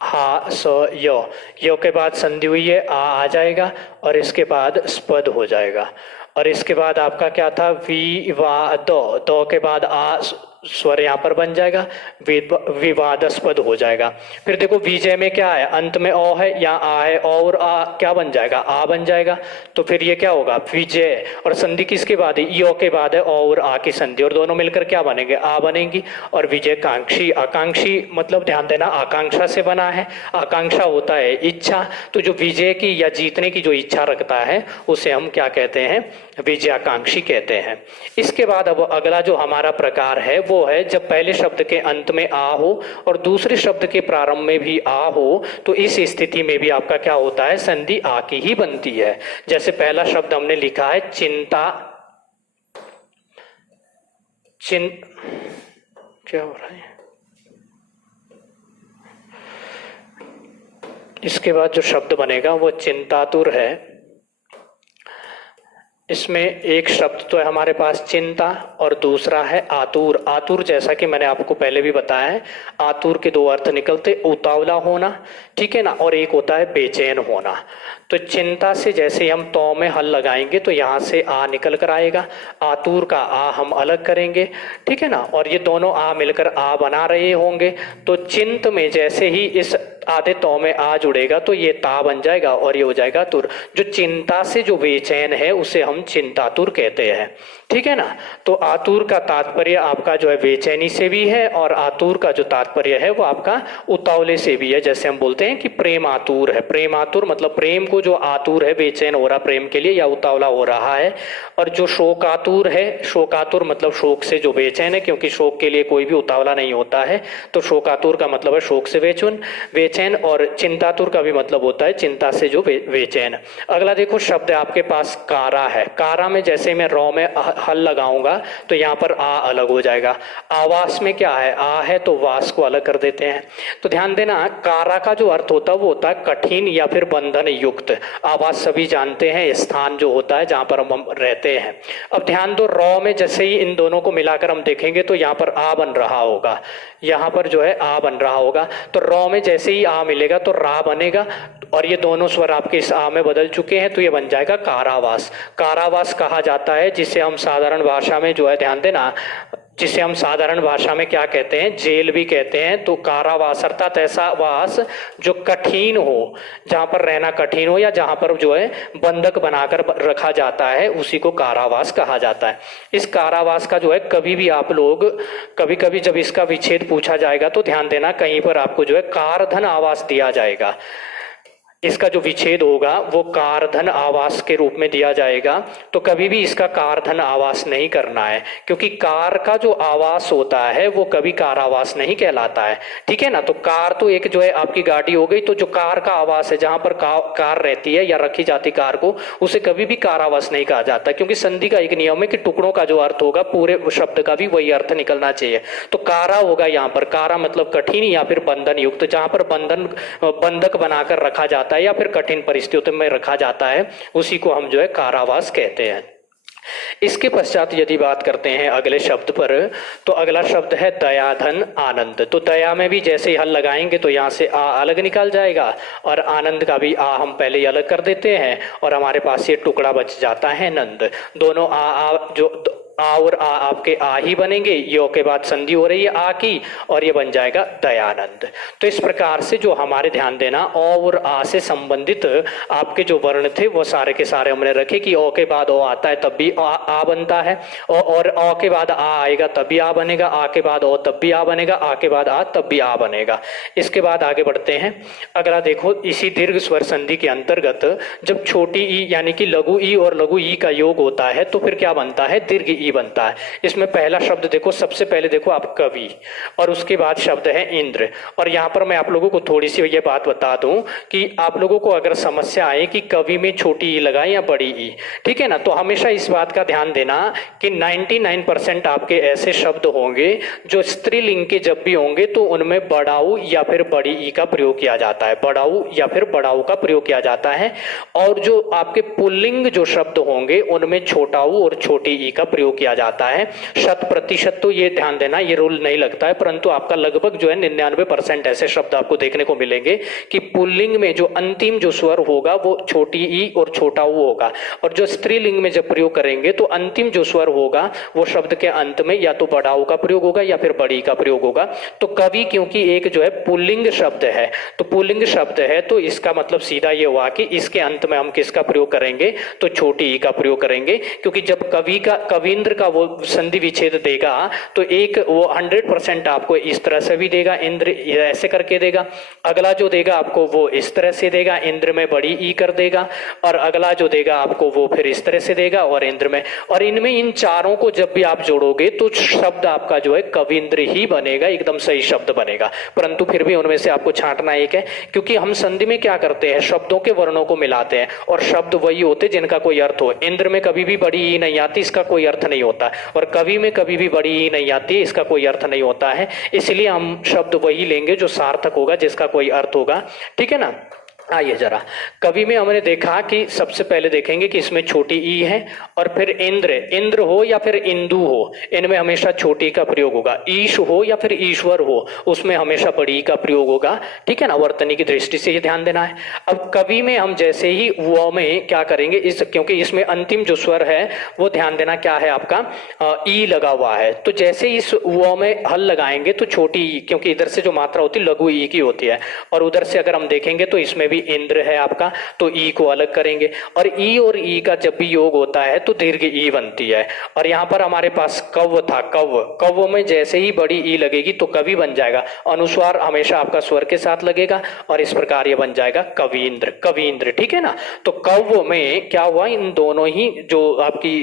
हा स यो के बाद संधि हुई है, आ जाएगा और इसके बाद स्पद हो जाएगा। और इसके बाद आपका क्या था, वी वा दो के बाद आ स्वर यहाँ पर बन जाएगा, विवादस्पद हो जाएगा। फिर देखो विजय में क्या है, अंत में ओ है या आ है, और आ क्या बन जाएगा, आ बन जाएगा। तो फिर ये क्या होगा, विजय। और संधि किसके बाद है, यो के बाद है और आ की संधि, और दोनों मिलकर क्या बनेंगे, आ बनेंगी। और विजय कांक्षी, आकांक्षी मतलब ध्यान देना आकांक्षा से बना है, आकांक्षा होता है इच्छा। तो जो विजय की या जीतने की जो इच्छा रखता है उसे हम क्या कहते हैं, विजयाकांक्षी कहते हैं। इसके बाद अब अगला जो हमारा प्रकार है वो है जब पहले शब्द के अंत में आ हो और दूसरे शब्द के प्रारंभ में भी आ हो, तो इस स्थिति में भी आपका क्या होता है, संधि आ की ही बनती है। जैसे पहला शब्द हमने लिखा है चिंता, क्या हो रहा है, इसके बाद जो शब्द बनेगा वो चिंतातुर है। इसमें एक शब्द तो है हमारे पास चिंता और दूसरा है आतुर। आतुर जैसा कि मैंने आपको पहले भी बताया है, आतुर के दो अर्थ निकलते, उतावला होना, ठीक है ना, और एक होता है बेचैन होना। तो चिंता से जैसे हम तौ में हल लगाएंगे तो यहाँ से आ निकल कर आएगा, आतुर का आ हम अलग करेंगे, ठीक है ना, और ये दोनों आ मिलकर आ बना रहे होंगे। तो चिंत में जैसे ही इस आधे तौ में आ जुड़ेगा तो ये ता बन जाएगा और ये हो जाएगा तुर। जो चिंता से जो बेचैन है उसे हम चिंतातुर कहते हैं, ठीक है ना। तो आतुर का तात्पर्य आपका जो है बेचैनी से भी है और आतुर का जो तात्पर्य है वो आपका उतावले से भी है। जैसे हम बोलते हैं कि प्रेम आतुर है, प्रेम आतुर मतलब प्रेम को जो आतुर है, बेचैन हो रहा प्रेम के लिए या उतावला हो रहा है। और जो शोक आतुर है, शोक आतुर मतलब शोक से जो बेचैन है, क्योंकि शोक के लिए कोई भी उतावला नहीं होता है, तो शोक आतुर का मतलब है शोक से बेचैन। और चिंतातुर का भी मतलब होता है चिंता से जो बेचैन। अगला देखो शब्द आपके पास कारा है। कारा में जैसे मैं रौ में हल लगाऊंगा तो यहाँ पर आ अलग हो जाएगा। आवास में क्या है, आ है तो वास को अलग कर देते हैं। तो ध्यान देना कारा का जो अर्थ होता है वो होता है कठिन या फिर बंधन युक्त। आवास सभी जानते हैं स्थान जो होता है जहां पर हम रहते हैं। अब ध्यान दो रौ में जैसे ही इन दोनों को मिलाकर हम देखेंगे तो यहाँ पर आ बन रहा होगा, यहाँ पर जो है आ बन रहा होगा। तो रौ में जैसे ही आ मिलेगा तो रा बनेगा और ये दोनों स्वर आपके इस आ में बदल चुके हैं तो ये बन जाएगा कारावास। कारावास कहा जाता है जिसे हम साधारण भाषा में जो है, ध्यान देना, जिसे हम साधारण भाषा में क्या कहते हैं, जेल भी कहते हैं। तो कारावास अर्थात ऐसा वास जो कठिन हो, जहां पर रहना कठिन हो या जहां पर जो है बंधक बनाकर रखा जाता है, उसी को कारावास कहा जाता है। इस कारावास का जो है कभी भी आप लोग कभी कभी जब इसका विच्छेद पूछा जाएगा तो ध्यान देना कहीं पर आपको जो है कारधन आवास दिया जाएगा। इसका जो विच्छेद होगा वो कारधन आवास के रूप में दिया जाएगा। तो कभी भी इसका कारधन आवास नहीं करना है, क्योंकि कार का जो आवास होता है वो कभी कार आवास नहीं कहलाता है, ठीक है ना। तो कार तो एक जो है आपकी गाड़ी हो गई, तो जो कार का आवास है जहां पर कार रहती है या रखी जाती कार को, उसे कभी भी कार आवास नहीं कहा जाता, क्योंकि संधि का एक नियम है कि टुकड़ों का जो अर्थ होगा पूरे शब्द का भी वही अर्थ निकलना चाहिए। तो कारा होगा यहाँ पर, कारा मतलब कठिन या फिर बंधन युक्त, जहां पर बंधक बनाकर रखा जाता है या फिर कठिन परिस्थितियों में रखा जाता है, उसी को हम जो है कारावास कहते हैं। इसके पश्चात यदि बात करते हैं अगले शब्द पर, तो अगला शब्द है दयाधन आनंद। तो दया में भी जैसे ही हल लगाएंगे तो यहाँ से आ अलग निकल जाएगा और आनंद का भी आ हम पहले ही अलग कर देते हैं और हमारे पास ये टुकड़ा बच जाता है नंद। दोनों आ जो आ और आ आपके आ ही बनेंगे, यो के बाद संधि हो रही है आ की और ये बन जाएगा दयानंद। तो इस प्रकार से जो हमारे ध्यान देना ओ और आ से संबंधित आपके जो वर्ण थे वो सारे के सारे हमने रखे कि ओ के बाद ओ आता है तब भी आ बनता है, और ओ के बाद आ आएगा तब भी आ बनेगा, आ के बाद ओ तब भी आ बनेगा, आ के बाद आ तब भी आ बनेगा। इसके बाद आगे बढ़ते हैं। अगला देखो, इसी दीर्घ स्वर संधि के अंतर्गत जब छोटी ई यानी कि लघु ई और लघु ई का योग होता है तो फिर क्या बनता है, दीर्घ ई बनता है। इसमें पहला शब्द देखो, सबसे पहले देखो आप कवि, और उसके बाद शब्द है इंद्र। और यहाँ पर मैं आप लोगों को थोड़ी सी ये बात बता दूं कि आप लोगों को अगर समस्या आए कि कवि में छोटी ई लगाए या बड़ी ई, ठीक है ना, तो हमेशा इस बात का ध्यान देना कि 99% आपके ऐसे शब्द होंगे जो स्त्रीलिंग के जब भी होंगे तो उनमें बड़ाऊ या फिर बड़ी ई का प्रयोग किया जाता है, बड़ाऊ या फिर बड़ाऊ का प्रयोग किया जाता है। और जो आपके पुल्लिंग जो शब्द होंगे उनमें छोटाऊ और छोटी ई का प्रयोग किया जाता है। 100% तो ये ध्यान देना, ये रूल नहीं लगता है, परंतु आपका लगभग जो है 99% ऐसे शब्द आपको देखने को मिलेंगे कि पुल्लिंग में जो अंतिम जो स्वर होगा वो छोटी ई और छोटा ऊ होगा, और जो स्त्रीलिंग में जब प्रयोग करेंगे तो अंतिम जो स्वर होगा वो शब्द के अंत में या तो बड़ा ऊ का प्रयोग होगा या फिर बड़ी का प्रयोग होगा। तो कवि क्योंकि एक जो है पुल्लिंग शब्द है, तो पुल्लिंग शब्द है तो इसका मतलब सीधा ये हुआ कि इसके अंत में हम किसका प्रयोग करेंगे, तो छोटी ई का प्रयोग करेंगे। क्योंकि जब कविंद्र का वो संधि विच्छेद देगा तो एक वो 100% आपको इस तरह से भी देगा, इंद्र ऐसे करके देगा, अगला जो देगा आपको वो इस तरह से देगा, इंद्र में बड़ी ई कर देगा, और अगला जो देगा आपको वो फिर इस तरह से देगा और इंद्र में, और इनमें इन चारों को जब भी आप जोड़ोगे तो शब्द आपका जो है कविंद्र ही बनेगा, एकदम सही शब्द बनेगा। परंतु फिर भी उनमें से आपको छांटना एक है, क्योंकि हम संधि में क्या करते हैं, शब्दों के वर्णों को मिलाते हैं और शब्द वही होते जिनका कोई अर्थ हो। इंद्र में कभी भी बड़ी ई नहीं आती, इसका कोई अर्थ नहीं होता, और कवि में कभी भी बड़ी ई नहीं आती, इसका कोई अर्थ नहीं होता है। इसलिए हम शब्द वही लेंगे जो सार्थक होगा, जिसका कोई अर्थ होगा। ठीक है ना। आइए जरा, कवि में हमने देखा कि सबसे पहले देखेंगे कि इसमें छोटी ई है, और फिर इंद्र हो या फिर इंदु हो, इनमें हमेशा छोटी का प्रयोग होगा। ईश हो या फिर ईश्वर हो, उसमें हमेशा बड़ी का प्रयोग होगा। ठीक है ना, वर्तनी की दृष्टि से ये ध्यान देना है। अब कवि में हम जैसे ही वो में क्या करेंगे, इस क्योंकि इसमें अंतिम जो स्वर है वो ध्यान देना क्या है आपका ई लगा हुआ है, तो जैसे इस वो में हल लगाएंगे तो छोटी ई, क्योंकि इधर से जो मात्रा होती है लघु ई की होती है, और उधर से अगर हम देखेंगे तो इसमें भी इंद्र है आपका, तो ई को अलग करेंगे, और ई का जब भी योग होता है तो दीर्घ ई बनती है। और यहाँ पर हमारे पास कव्व था, कव्व में जैसे ही बड़ी ई लगेगी तो कवि बन जाएगा, अनुस्वार हमेशा आपका स्वर के साथ लगेगा, और इस प्रकार ये बन जाएगा कविंद्र। ठीक है ना। तो कव्व में क्या हुआ, इन दोनों ही जो आपकी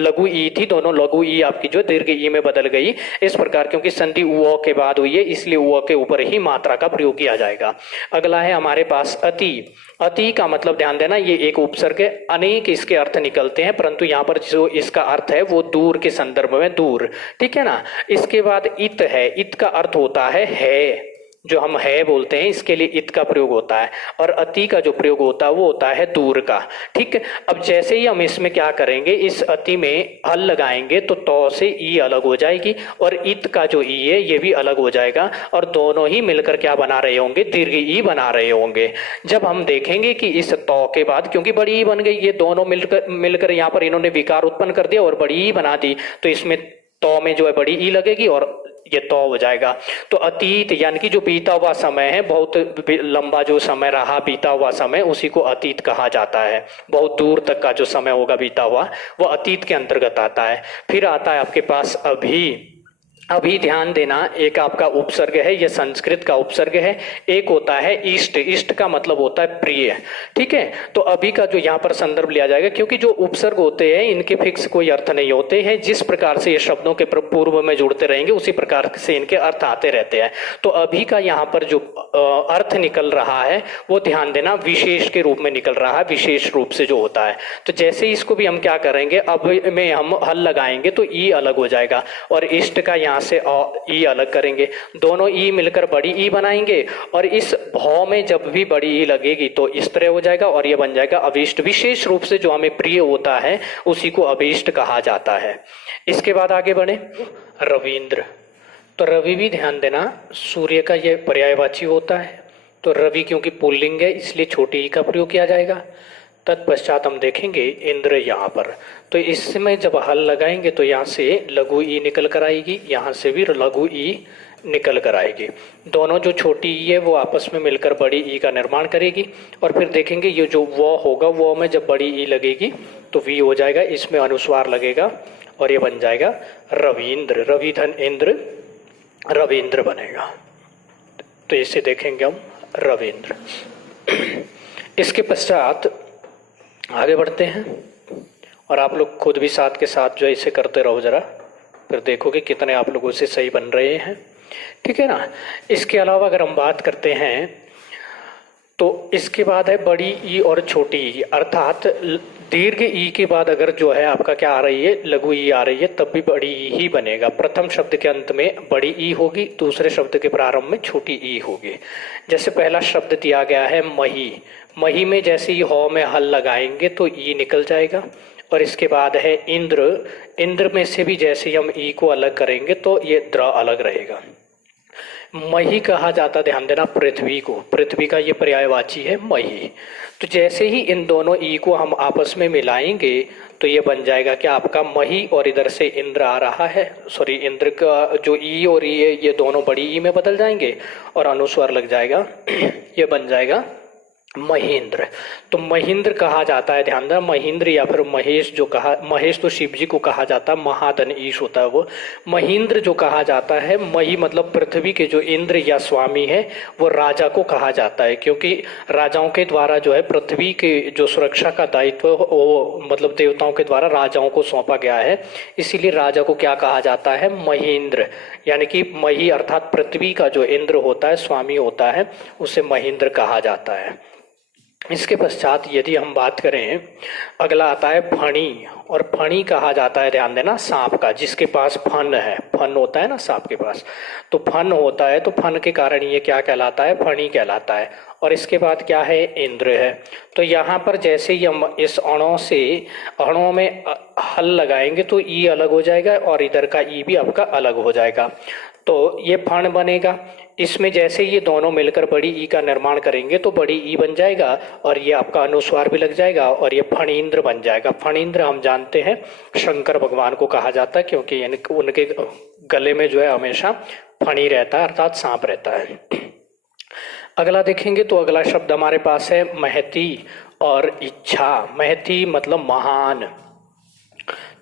लघु ई थी, दोनों लघु ई आपकी जो दीर्घ ई में बदल गई, इस प्रकार, क्योंकि संधि उ के बाद हुई है इसलिए उ के ऊपर ही मात्रा का प्रयोग किया जाएगा। अगला है हमारे पास अति का मतलब ध्यान देना, ये एक उपसर्ग है, अनेक इसके अर्थ निकलते हैं, परंतु यहाँ पर जो इसका अर्थ है वो दूर के संदर्भ में दूर। ठीक है ना। इसके बाद इत है, इत का अर्थ होता है जो हम है बोलते हैं, इसके लिए इत का प्रयोग होता है, और अति का जो प्रयोग होता है वो होता है दूर का। ठीक है। अब जैसे ही हम इसमें क्या करेंगे, इस अति में हल लगाएंगे तो तौ से ई अलग हो जाएगी, और इत का जो ई है ये भी अलग हो जाएगा, और दोनों ही मिलकर क्या बना रहे होंगे, दीर्घ ई बना रहे होंगे। जब हम देखेंगे कि इस तौ के बाद, क्योंकि बड़ी ई बन गई, ये दोनों मिलकर यहाँ पर इन्होंने विकार उत्पन्न कर दिया और बड़ी ई बना दी, तो इसमें तौ में जो है बड़ी ई लगेगी और ये तौ हो जाएगा। तो अतीत यानी कि जो बीता हुआ समय है, बहुत लंबा जो समय रहा बीता हुआ समय, उसी को अतीत कहा जाता है। बहुत दूर तक का जो समय होगा बीता हुआ, वो अतीत के अंतर्गत आता है। फिर आता है आपके पास अभी ध्यान देना, एक आपका उपसर्ग है, यह संस्कृत का उपसर्ग है। एक होता है इष्ट का मतलब होता है प्रिय। ठीक है। तो अभी का जो यहाँ पर संदर्भ लिया जाएगा, क्योंकि जो उपसर्ग होते हैं इनके फिक्स कोई अर्थ नहीं होते हैं, जिस प्रकार से ये शब्दों के पूर्व में जुड़ते रहेंगे उसी प्रकार से इनके अर्थ आते रहते हैं। तो अभी का यहाँ पर जो अर्थ निकल रहा है वो ध्यान देना विशेष के रूप में निकल रहा है, विशेष रूप से जो होता है। तो जैसे इसको भी हम क्या करेंगे, अब में हम हल लगाएंगे तो ई अलग हो जाएगा, और इष्ट का यहाँ से ई अलग करेंगे, दोनों ई मिलकर बड़ी ई बनाएंगे, और इस भौ में जब भी बड़ी ई लगेगी तो इस तरह हो जाएगा, और ये बन जाएगा अभीष्ट। विशेष रूप से जो हमें प्रिय होता है उसी को अभीष्ट कहा जाता है। इसके बाद आगे बढ़े, रवींद्र। तो रवि भी ध्यान देना, सूर्य का यह पर्यायवाची होता है, तो रवि क्योंकि पुल्लिंग है इसलिए छोटी ई का प्रयोग किया जाएगा। तत्पश्चात हम देखेंगे इंद्र यहाँ पर, तो इसमें जब हल लगाएंगे तो यहाँ से लघु ई निकल कर आएगी, यहाँ से भी लघु ई निकल कर आएगी। दोनों जो छोटी ई है वो आपस में मिलकर बड़ी ई का निर्माण करेगी, और फिर देखेंगे ये जो वो होगा, वो में जब बड़ी ई लगेगी तो वी हो जाएगा, इसमें अनुस्वार लगेगा और ये बन जाएगा रवींद्र। रवि धन इंद्र, रवींद्र बनेगा। तो इसे देखेंगे हम रवींद्र। इसके पश्चात आगे बढ़ते हैं, और आप लोग खुद भी साथ के साथ जो है इसे करते रहो जरा, फिर देखोगे कितने आप लोगों से सही बन रहे हैं। ठीक है ना। इसके अलावा अगर हम बात करते हैं तो इसके बाद है बड़ी ई और छोटी ई, अर्थात दीर्घ ई के बाद अगर जो है आपका क्या आ रही है, लघु ई आ रही है, तब भी बड़ी ई ही बनेगा। प्रथम शब्द के अंत में बड़ी ई होगी, दूसरे शब्द के प्रारंभ में छोटी ई होगी। जैसे पहला शब्द दिया गया है मही, मही में जैसे ही हौ में हल लगाएंगे तो ई निकल जाएगा, और इसके बाद है इंद्र। इंद्र में से भी जैसे ही हम ई को अलग करेंगे तो ये द्र अलग रहेगा। मही कहा जाता, ध्यान देना, पृथ्वी को। पृथ्वी का ये पर्यायवाची है मही। तो जैसे ही इन दोनों ई को हम आपस में मिलाएंगे तो ये बन जाएगा क्या आपका मही, और इधर से इंद्र आ रहा है, सॉरी इंद्र का जो ई और ई है ये दोनों बड़ी ई में बदल जाएंगे और अनुस्वार लग जाएगा ये बन जाएगा महेंद्र। तो महेंद्र कहा जाता है, ध्यान देना, महेंद्र या फिर महेश, जो कहा, महेश तो शिव जी को कहा जाता है, महाधन ईश होता है वो। महेंद्र जो कहा जाता है, मही मतलब पृथ्वी के जो इंद्र या स्वामी है वो राजा को कहा जाता है, क्योंकि राजाओं के द्वारा जो है पृथ्वी के जो सुरक्षा का दायित्व वो मतलब देवताओं के द्वारा राजाओं को सौंपा गया है, इसीलिए राजा को क्या कहा जाता है, महेंद्र। यानी कि मही अर्थात पृथ्वी का जो इंद्र होता है, स्वामी होता है, उसे महेंद्र कहा जाता है। इसके पश्चात यदि हम बात करें, अगला आता है फणी, और फणी कहा जाता है, ध्यान देना, सांप का, जिसके पास फन है, फन होता है ना सांप के पास, तो फन होता है, तो फन के कारण ये क्या कहलाता है, फणी कहलाता है। और इसके बाद क्या है, इंद्र है। तो यहाँ पर जैसे ही हम इस अणों से अणों में हल लगाएंगे तो ई अलग हो जाएगा और इधर का ई भी आपका अलग हो जाएगा, तो ये फण बनेगा। इसमें जैसे ये दोनों मिलकर बड़ी ई का निर्माण करेंगे तो बड़ी ई बन जाएगा और ये आपका अनुस्वार भी लग जाएगा और ये फणींद्र बन जाएगा। फणींद्र हम जानते हैं शंकर भगवान को कहा जाता है, क्योंकि उनके गले में जो है हमेशा फणी रहता है, अर्थात सांप रहता है। अगला देखेंगे तो अगला शब्द हमारे पास है महती और इच्छा। महती मतलब महान।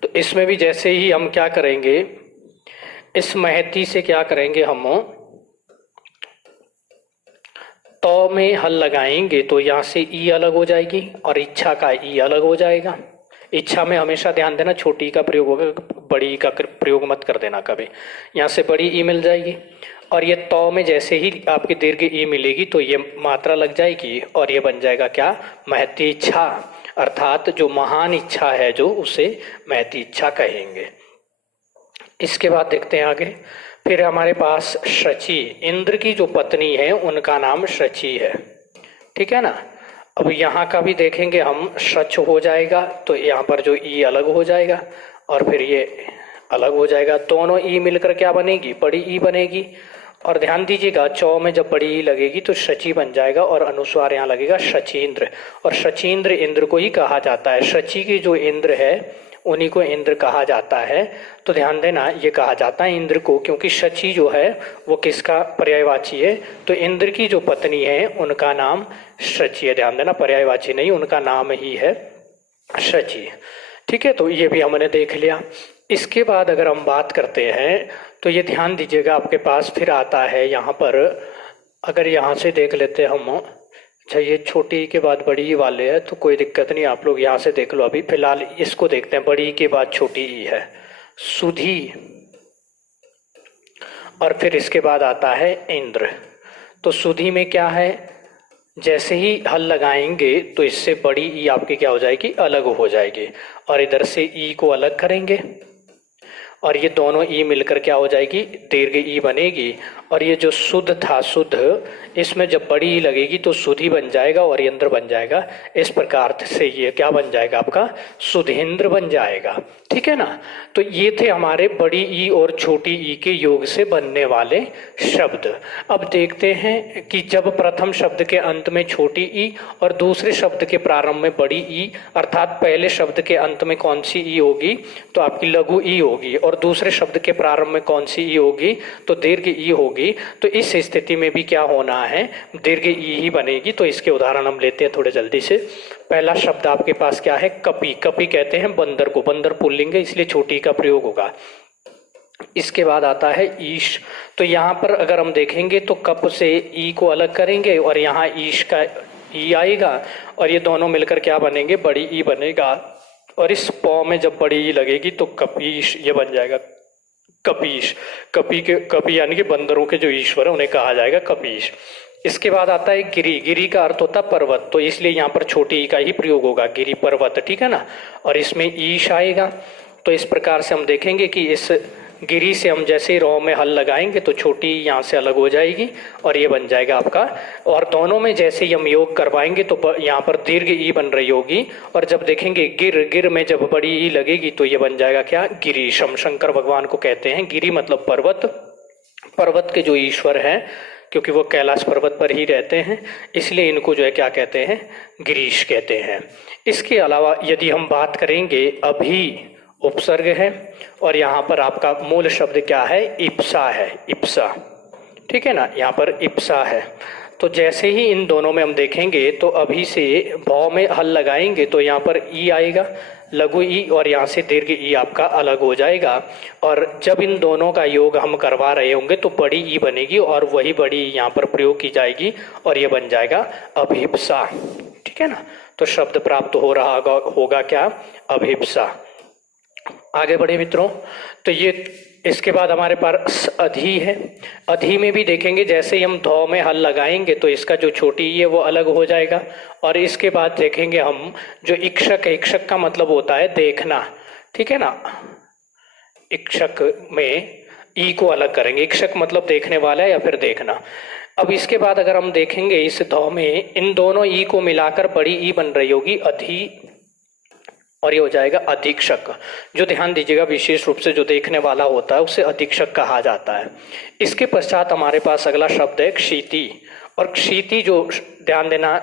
तो इसमें भी जैसे ही हम क्या करेंगे, इस महती से क्या करेंगे, हम तो में हल लगाएंगे तो यहाँ से ई अलग हो जाएगी और इच्छा का ई अलग हो जाएगा। इच्छा में हमेशा ध्यान देना छोटी का प्रयोग होगा, बड़ी का प्रयोग मत कर देना कभी। यहाँ से बड़ी ई मिल जाएगी और ये तो में जैसे ही आपकी दीर्घ ई मिलेगी तो ये मात्रा लग जाएगी और ये बन जाएगा क्या, महती इच्छा, अर्थात जो महान इच्छा है जो उसे महती इच्छा कहेंगे। इसके बाद देखते हैं आगे, फिर हमारे पास शची। इंद्र की जो पत्नी है उनका नाम शची है, ठीक है ना। अब यहाँ का भी देखेंगे हम, शच हो जाएगा तो यहाँ पर जो ई अलग हो जाएगा और फिर ये अलग हो जाएगा, दोनों ई मिलकर क्या बनेगी, बड़ी ई बनेगी। और ध्यान दीजिएगा चौ में जब बड़ी ई लगेगी तो शची बन जाएगा और अनुस्वार यहाँ लगेगा शचींद्र, और शचींद्र इंद्र को ही कहा जाता है। शची की जो इंद्र है उन्हीं को इंद्र कहा जाता है। तो ध्यान देना ये कहा जाता है इंद्र को, क्योंकि शची जो है वो किसका पर्यायवाची है, तो इंद्र की जो पत्नी है उनका नाम शची है। ध्यान देना पर्यायवाची नहीं, उनका नाम ही है शची, ठीक है। तो ये भी हमने देख लिया। इसके बाद अगर हम बात करते हैं तो ये ध्यान दीजिएगा आपके पास फिर आता है यहाँ पर, अगर यहाँ से देख लेते हम, अच्छा ये छोटी के बाद बड़ी वाले है तो कोई दिक्कत नहीं, आप लोग यहाँ से देख लो। अभी फिलहाल इसको देखते हैं, बड़ी के बाद छोटी ई है सुधी, और फिर इसके बाद आता है इंद्र। तो सुधी में क्या है, जैसे ही हल लगाएंगे तो इससे बड़ी ई आपकी क्या हो जाएगी, अलग हो जाएगी, और इधर से ई को अलग करेंगे और ये दोनों ई मिलकर क्या हो जाएगी, दीर्घ ई बनेगी। और ये जो शुद्ध था, शुद्ध, इसमें जब बड़ी ई लगेगी तो सुधी बन जाएगा और इंद्र बन जाएगा। इस प्रकार से ये क्या बन जाएगा आपका, सुधेंद्र बन जाएगा, ठीक है ना। तो ये थे हमारे बड़ी ई और छोटी ई के योग से बनने वाले शब्द। अब देखते हैं कि जब प्रथम शब्द के अंत में छोटी ई और दूसरे शब्द के प्रारंभ में बड़ी ई, अर्थात पहले शब्द के अंत में कौन सी ई होगी, तो आपकी लघु ई होगी, और दूसरे शब्द के प्रारंभ में कौन सी ई होगी, तो दीर्घ ई होगी। तो इस स्थिति में भी क्या होना है, दीर्घ ई ही बनेगी। तो इसके उदाहरण हम लेते हैं थोड़े जल्दी से। पहला शब्द आपके पास क्या है, कपि। कपि कहते हैं बंदर को, बंदर पुल्लिंग है इसलिए छोटी का प्रयोग होगा। इसके बाद आता है ईश। तो यहाँ पर अगर हम देखेंगे तो कप से ई को अलग करेंगे और यहाँ ईश का ई आएगा और ये दोनों मिलकर क्या बनेंगे, बड़ी ई बनेगा। और इस पौ में जब बड़ी ई लगेगी तो कपीश ये बन जाएगा कपीश। कपी यानी कि बंदरों के जो ईश्वर है उन्हें कहा जाएगा कपीश। इसके बाद आता है गिरी। गिरी का अर्थ होता है पर्वत, तो इसलिए यहाँ पर छोटी ई का ही प्रयोग होगा, गिरी पर्वत, ठीक है ना। और इसमें ईश आएगा। तो इस प्रकार से हम देखेंगे कि इस गिरी से हम जैसे ही रॉ में हल लगाएंगे तो छोटी यहाँ से अलग हो जाएगी और ये बन जाएगा आपका। और दोनों में जैसे ही हम योग करवाएंगे तो यहाँ पर दीर्घ ई बन रही होगी, और जब देखेंगे गिर में जब बड़ी ई लगेगी तो ये बन जाएगा क्या, गिरीश। हम शंकर भगवान को कहते हैं गिरी मतलब पर्वत, पर्वत के जो ईश्वर हैं, क्योंकि वो कैलाश पर्वत पर ही रहते हैं, इसलिए इनको जो है क्या कहते हैं, गिरीश कहते हैं। इसके अलावा यदि हम बात करेंगे, अभी उपसर्ग है और यहाँ पर आपका मूल शब्द क्या है, इप्सा है, इप्सा, ठीक है ना, यहाँ पर इप्सा है। तो जैसे ही इन दोनों में हम देखेंगे तो अभी से भौ में हल लगाएंगे तो यहाँ पर ई आएगा, लघु ई, और यहाँ से दीर्घ ई आपका अलग हो जाएगा। और जब इन दोनों का योग हम करवा रहे होंगे तो बड़ी ई बनेगी और वही बड़ी ई यहाँ पर प्रयोग की जाएगी और ये बन जाएगा अभिप्सा, ठीक है ना। तो शब्द प्राप्त हो रहा होगा क्या, अभिप्सा। आगे बढ़े मित्रों, तो ये इसके बाद हमारे पास अधि है। अधि में भी देखेंगे जैसे ही हम धौ में हल लगाएंगे तो इसका जो छोटी ई है वो अलग हो जाएगा। और इसके बाद देखेंगे हम जो इक्षक है, इक्षक का मतलब होता है देखना, ठीक है ना। इक्षक में ई को अलग करेंगे, इक्षक मतलब देखने वाला है या फिर देखना। अब इसके बाद अगर हम देखेंगे इस धौ में इन दोनों ई को मिलाकर बड़ी ई बन रही होगी, अधि, और ये हो जाएगा अधीक्षक। जो ध्यान दीजिएगा, विशेष रूप से जो देखने वाला होता है उसे अधीक्षक कहा जाता है। इसके पश्चात हमारे पास अगला शब्द है क्षिति। और क्षिति जो ध्यान देना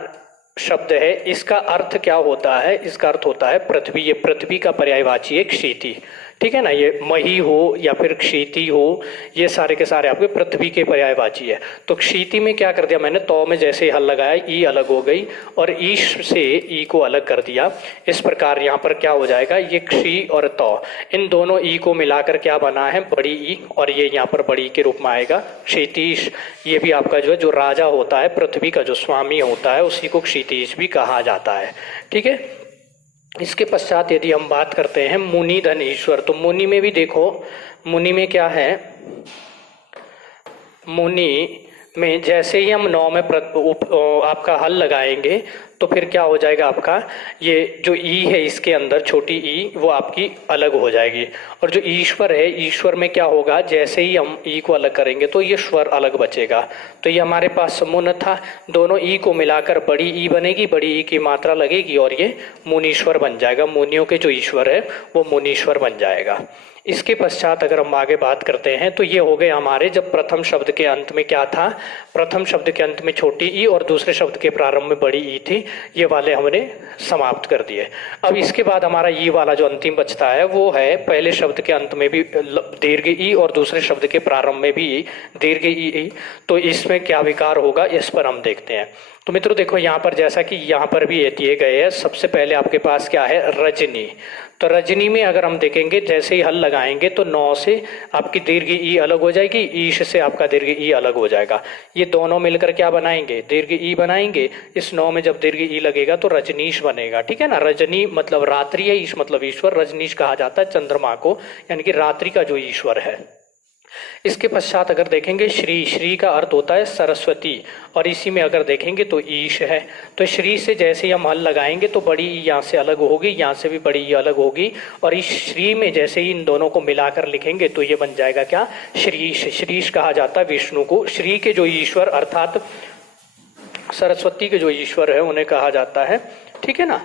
शब्द है, इसका अर्थ क्या होता है, इसका अर्थ होता है पृथ्वी। ये पृथ्वी का पर्यायवाची है क्षिति, ठीक है ना। ये मही हो या फिर क्षिति हो, ये सारे के सारे आपके पृथ्वी के पर्यायवाची है। तो क्षिति में क्या कर दिया मैंने, तौ में जैसे हल लगाया ई अलग हो गई और ईश से ई को अलग कर दिया। इस प्रकार यहाँ पर क्या हो जाएगा, ये क्षी और तौ, इन दोनों ई को मिलाकर क्या बना है, बड़ी ई, और ये यहाँ पर बड़ी के रूप में आएगा क्षितीश। ये भी आपका जो है, जो राजा होता है पृथ्वी का, जो स्वामी होता है, उसी को क्षितीश भी कहा जाता है, ठीक है। इसके पश्चात यदि हम बात करते हैं मुनि धन ईश्वर, तो मुनि में भी देखो, मुनि में क्या है, मुनि में जैसे ही हम नौ में आपका हल लगाएंगे तो फिर क्या हो जाएगा आपका, ये जो ई है इसके अंदर छोटी ई वो आपकी अलग हो जाएगी। और जो ईश्वर है, ईश्वर में क्या होगा, जैसे ही हम ई को अलग करेंगे तो ये स्वर अलग बचेगा। तो ये हमारे पास समूह था, दोनों ई को मिलाकर बड़ी ई बनेगी, बड़ी ई की मात्रा लगेगी और ये मुनीश्वर बन जाएगा। मुनियों के जो ईश्वर है वो मुनीश्वर बन जाएगा। इसके पश्चात अगर हम आगे बात करते हैं तो ये हो गए हमारे, जब प्रथम शब्द के अंत में क्या था, प्रथम शब्द के अंत में छोटी ई और दूसरे शब्द के प्रारंभ में बड़ी ई थी, ये वाले हमने समाप्त कर दिए। अब इसके बाद हमारा ई वाला जो अंतिम बचता है वो है पहले शब्द के अंत में भी दीर्घ ई और दूसरे शब्द के प्रारंभ में भी दीर्घ ई। तो इसमें क्या विकार होगा, इस पर हम देखते हैं। तो मित्रों देखो यहाँ पर, जैसा कि यहाँ पर भी दिए गए हैं, सबसे पहले आपके पास क्या है, रजनी। तो रजनी में अगर हम देखेंगे जैसे ही हल लगाएंगे तो नौ से आपकी दीर्घ ई अलग हो जाएगी, ईश से आपका दीर्घ ई अलग हो जाएगा। ये दोनों मिलकर क्या बनाएंगे, दीर्घ ई बनाएंगे। इस नौ में जब दीर्घ ई लगेगा तो रजनीश बनेगा, ठीक है ना। रजनी मतलब रात्रि है, ईश मतलब ईश्वर, रजनीश कहा जाता है चंद्रमा को, यानी कि रात्रि का जो ईश्वर है। इसके पश्चात अगर देखेंगे श्री, श्री का अर्थ होता है सरस्वती, और इसी में अगर देखेंगे तो ईश है। तो श्री से जैसे ही हम हल लगाएंगे तो बड़ी ई यहाँ से अलग होगी, यहाँ से भी बड़ी ई अलग होगी, और इस श्री में जैसे ही इन दोनों को मिलाकर लिखेंगे तो ये बन जाएगा क्या, श्रीश। श्रीश कहा जाता है विष्णु को। श्री के जो ईश्वर अर्थात सरस्वती के जो ईश्वर है उन्हें कहा जाता है, ठीक है ना।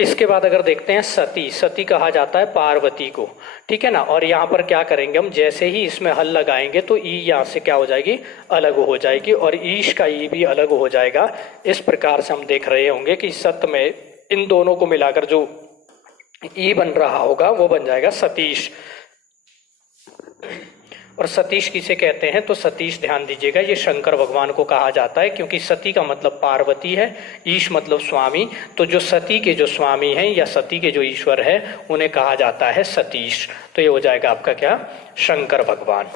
इसके बाद अगर देखते हैं सती, सती कहा जाता है पार्वती को, ठीक है ना। और यहाँ पर क्या करेंगे हम, जैसे ही इसमें हल लगाएंगे तो ई यहाँ से क्या हो जाएगी, अलग हो जाएगी, और ईश का ई भी अलग हो जाएगा। इस प्रकार से हम देख रहे होंगे कि सत में इन दोनों को मिलाकर जो ई बन रहा होगा वो बन जाएगा सतीश। और सतीश किसे कहते हैं, तो सतीश ध्यान दीजिएगा, ये शंकर भगवान को कहा जाता है, क्योंकि सती का मतलब पार्वती है, ईश मतलब स्वामी। तो जो सती के जो स्वामी हैं या सती के जो ईश्वर है उन्हें कहा जाता है सतीश। तो ये हो जाएगा आपका क्या, शंकर भगवान।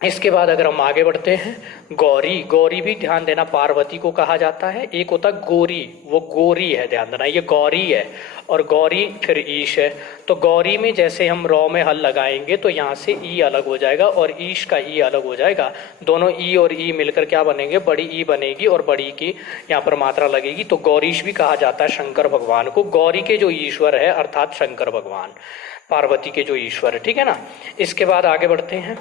इसके बाद अगर हम आगे बढ़ते हैं, गौरी, गौरी भी ध्यान देना पार्वती को कहा जाता है। एक होता गौरी, वो गौरी है, ध्यान देना ये गौरी है, और गौरी फिर ईश है। तो गौरी में जैसे हम रॉ में हल लगाएंगे तो यहाँ से ई अलग हो जाएगा और ईश का ई अलग हो जाएगा। दोनों ई और ई मिलकर क्या बनेंगे, बड़ी ई बनेगी और बड़ी की यहाँ पर मात्रा लगेगी। तो गौरीश भी कहा जाता है शंकर भगवान को, गौरी के जो ईश्वर है अर्थात शंकर भगवान। पार्वती के जो ईश्वर है, ठीक है ना। इसके बाद आगे बढ़ते हैं।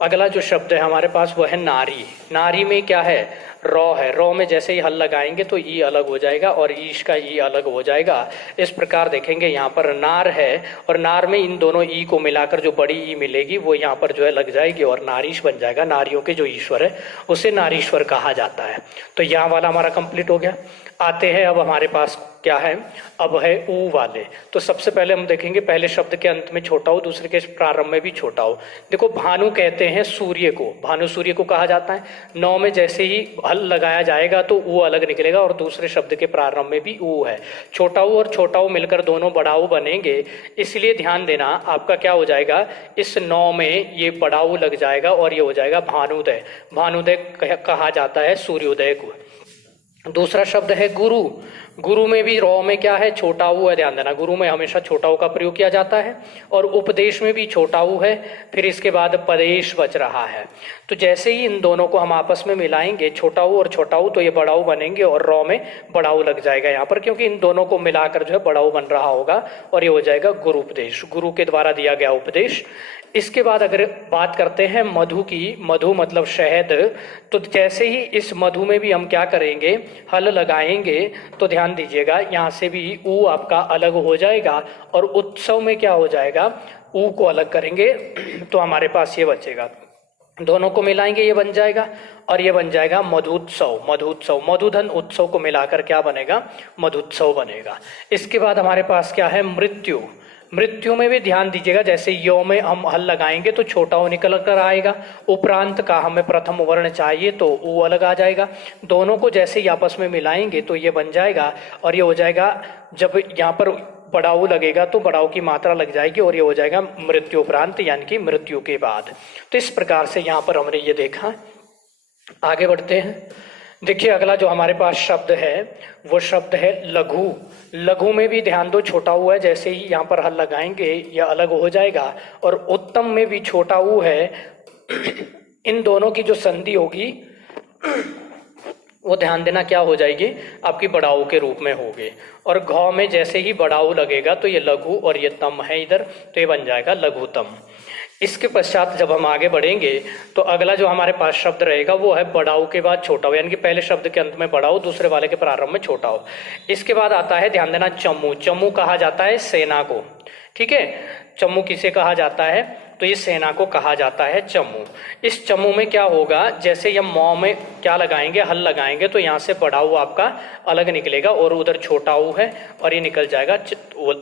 अगला जो शब्द है हमारे पास वो है नारी। नारी में क्या है, रॉ है। रॉ में जैसे ही हल लगाएंगे तो ई अलग हो जाएगा और ईश का ई अलग हो जाएगा। इस प्रकार देखेंगे यहाँ पर नार है और नार में इन दोनों ई को मिलाकर जो बड़ी ई मिलेगी वो यहाँ पर जो है लग जाएगी और नारीश बन जाएगा। नारियों के जो ईश्वर है उसे नारीश्वर कहा जाता है। तो यहाँ वाला हमारा कंप्लीट हो गया। आते हैं अब हमारे पास क्या है, अब है ऊ वाले। तो सबसे पहले हम देखेंगे पहले शब्द के अंत में छोटा हो, दूसरे के प्रारंभ में भी छोटा हो। देखो भानु कहते हैं सूर्य को, भानु सूर्य को कहा जाता है। नौ में जैसे ही हल लगाया जाएगा तो ऊ अलग निकलेगा और दूसरे शब्द के प्रारंभ में भी ऊ है। छोटा ऊ और छोटा ऊ मिलकर दोनों बड़ा ऊ बनेंगे, इसलिए ध्यान देना आपका क्या हो जाएगा, इस नौ में ये बड़ा ऊ लग जाएगा और ये हो जाएगा भानुदय। भानुदय कहा जाता है सूर्योदय को। दूसरा शब्द है गुरु। गुरु में भी रॉ में क्या है, छोटा ऊ है। ध्यान देना गुरु में हमेशा छोटा ऊ का प्रयोग किया जाता है और उपदेश में भी छोटा ऊ है। फिर इसके बाद पदेश बच रहा है। तो जैसे ही इन दोनों को हम आपस में मिलाएंगे, छोटा ऊ और छोटा ऊ, तो ये बड़ा ऊ बनेंगे और रॉ में बड़ा ऊ लग जाएगा यहाँ पर, क्योंकि इन दोनों को मिलाकर जो है बड़ा ऊ बन रहा होगा और ये हो जाएगा गुरु उपदेश, गुरु के द्वारा दिया गया उपदेश। इसके बाद अगर बात करते हैं मधु की, मधु मतलब शहद, तो जैसे ही इस मधु में भी हम क्या करेंगे, हल लगाएंगे तो ध्यान दीजिएगा यहाँ से भी ऊ आपका अलग हो जाएगा और उत्सव में क्या हो जाएगा, ऊ को अलग करेंगे तो हमारे पास ये बचेगा। दोनों को मिलाएंगे ये बन जाएगा और ये बन जाएगा मधुत्सव। मधुत्सव, मधुधन उत्सव को मिलाकर क्या बनेगा, मधुत्सव बनेगा। इसके बाद हमारे पास क्या है, मृत्यु। मृत्यु में भी ध्यान दीजिएगा, जैसे यो में हम हल लगाएंगे तो छोटा ऊ निकल कर आएगा, उपरांत का हमें प्रथम वर्ण चाहिए तो ऊ अलग आ जाएगा। दोनों को जैसे ही आपस में मिलाएंगे तो ये बन जाएगा और ये हो जाएगा, जब यहाँ पर बड़ा ऊ लगेगा तो बड़ा ऊ की मात्रा लग जाएगी और ये हो जाएगा मृत्यु उपरांत, यानी कि मृत्यु के बाद। तो इस प्रकार से यहाँ पर हमने ये देखा। आगे बढ़ते हैं। देखिए अगला जो हमारे पास शब्द है वो शब्द है लघु। लघु में भी ध्यान दो, छोटा ऊ है, जैसे ही यहाँ पर हल लगाएंगे यह अलग हो जाएगा। और उत्तम में भी छोटा ऊ है। इन दोनों की जो संधि होगी वो ध्यान देना क्या हो जाएगी, आपकी बड़ाऊ के रूप में होगी। और घ में जैसे ही बड़ाऊ लगेगा तो ये लघु और ये तम है इधर, तो ये बन जाएगा लघुतम। इसके पश्चात जब हम आगे बढ़ेंगे तो अगला जो हमारे पास शब्द रहेगा वो है बड़ाऊ के बाद छोटा हो, यानी कि पहले शब्द के अंत में बड़ाऊ, दूसरे वाले के प्रारंभ में छोटा हो। इसके बाद आता है, ध्यान देना, चमू। चमू कहा जाता है सेना को, ठीक है। चमू किसे कहा जाता है, तो ये सेना को कहा जाता है चमू। इस चमू में क्या होगा, जैसे हम मौ में क्या लगाएंगे, हल लगाएंगे तो यहाँ से बड़ा ऊ आपका अलग निकलेगा और उधर छोटा ऊ है और ये निकल जाएगा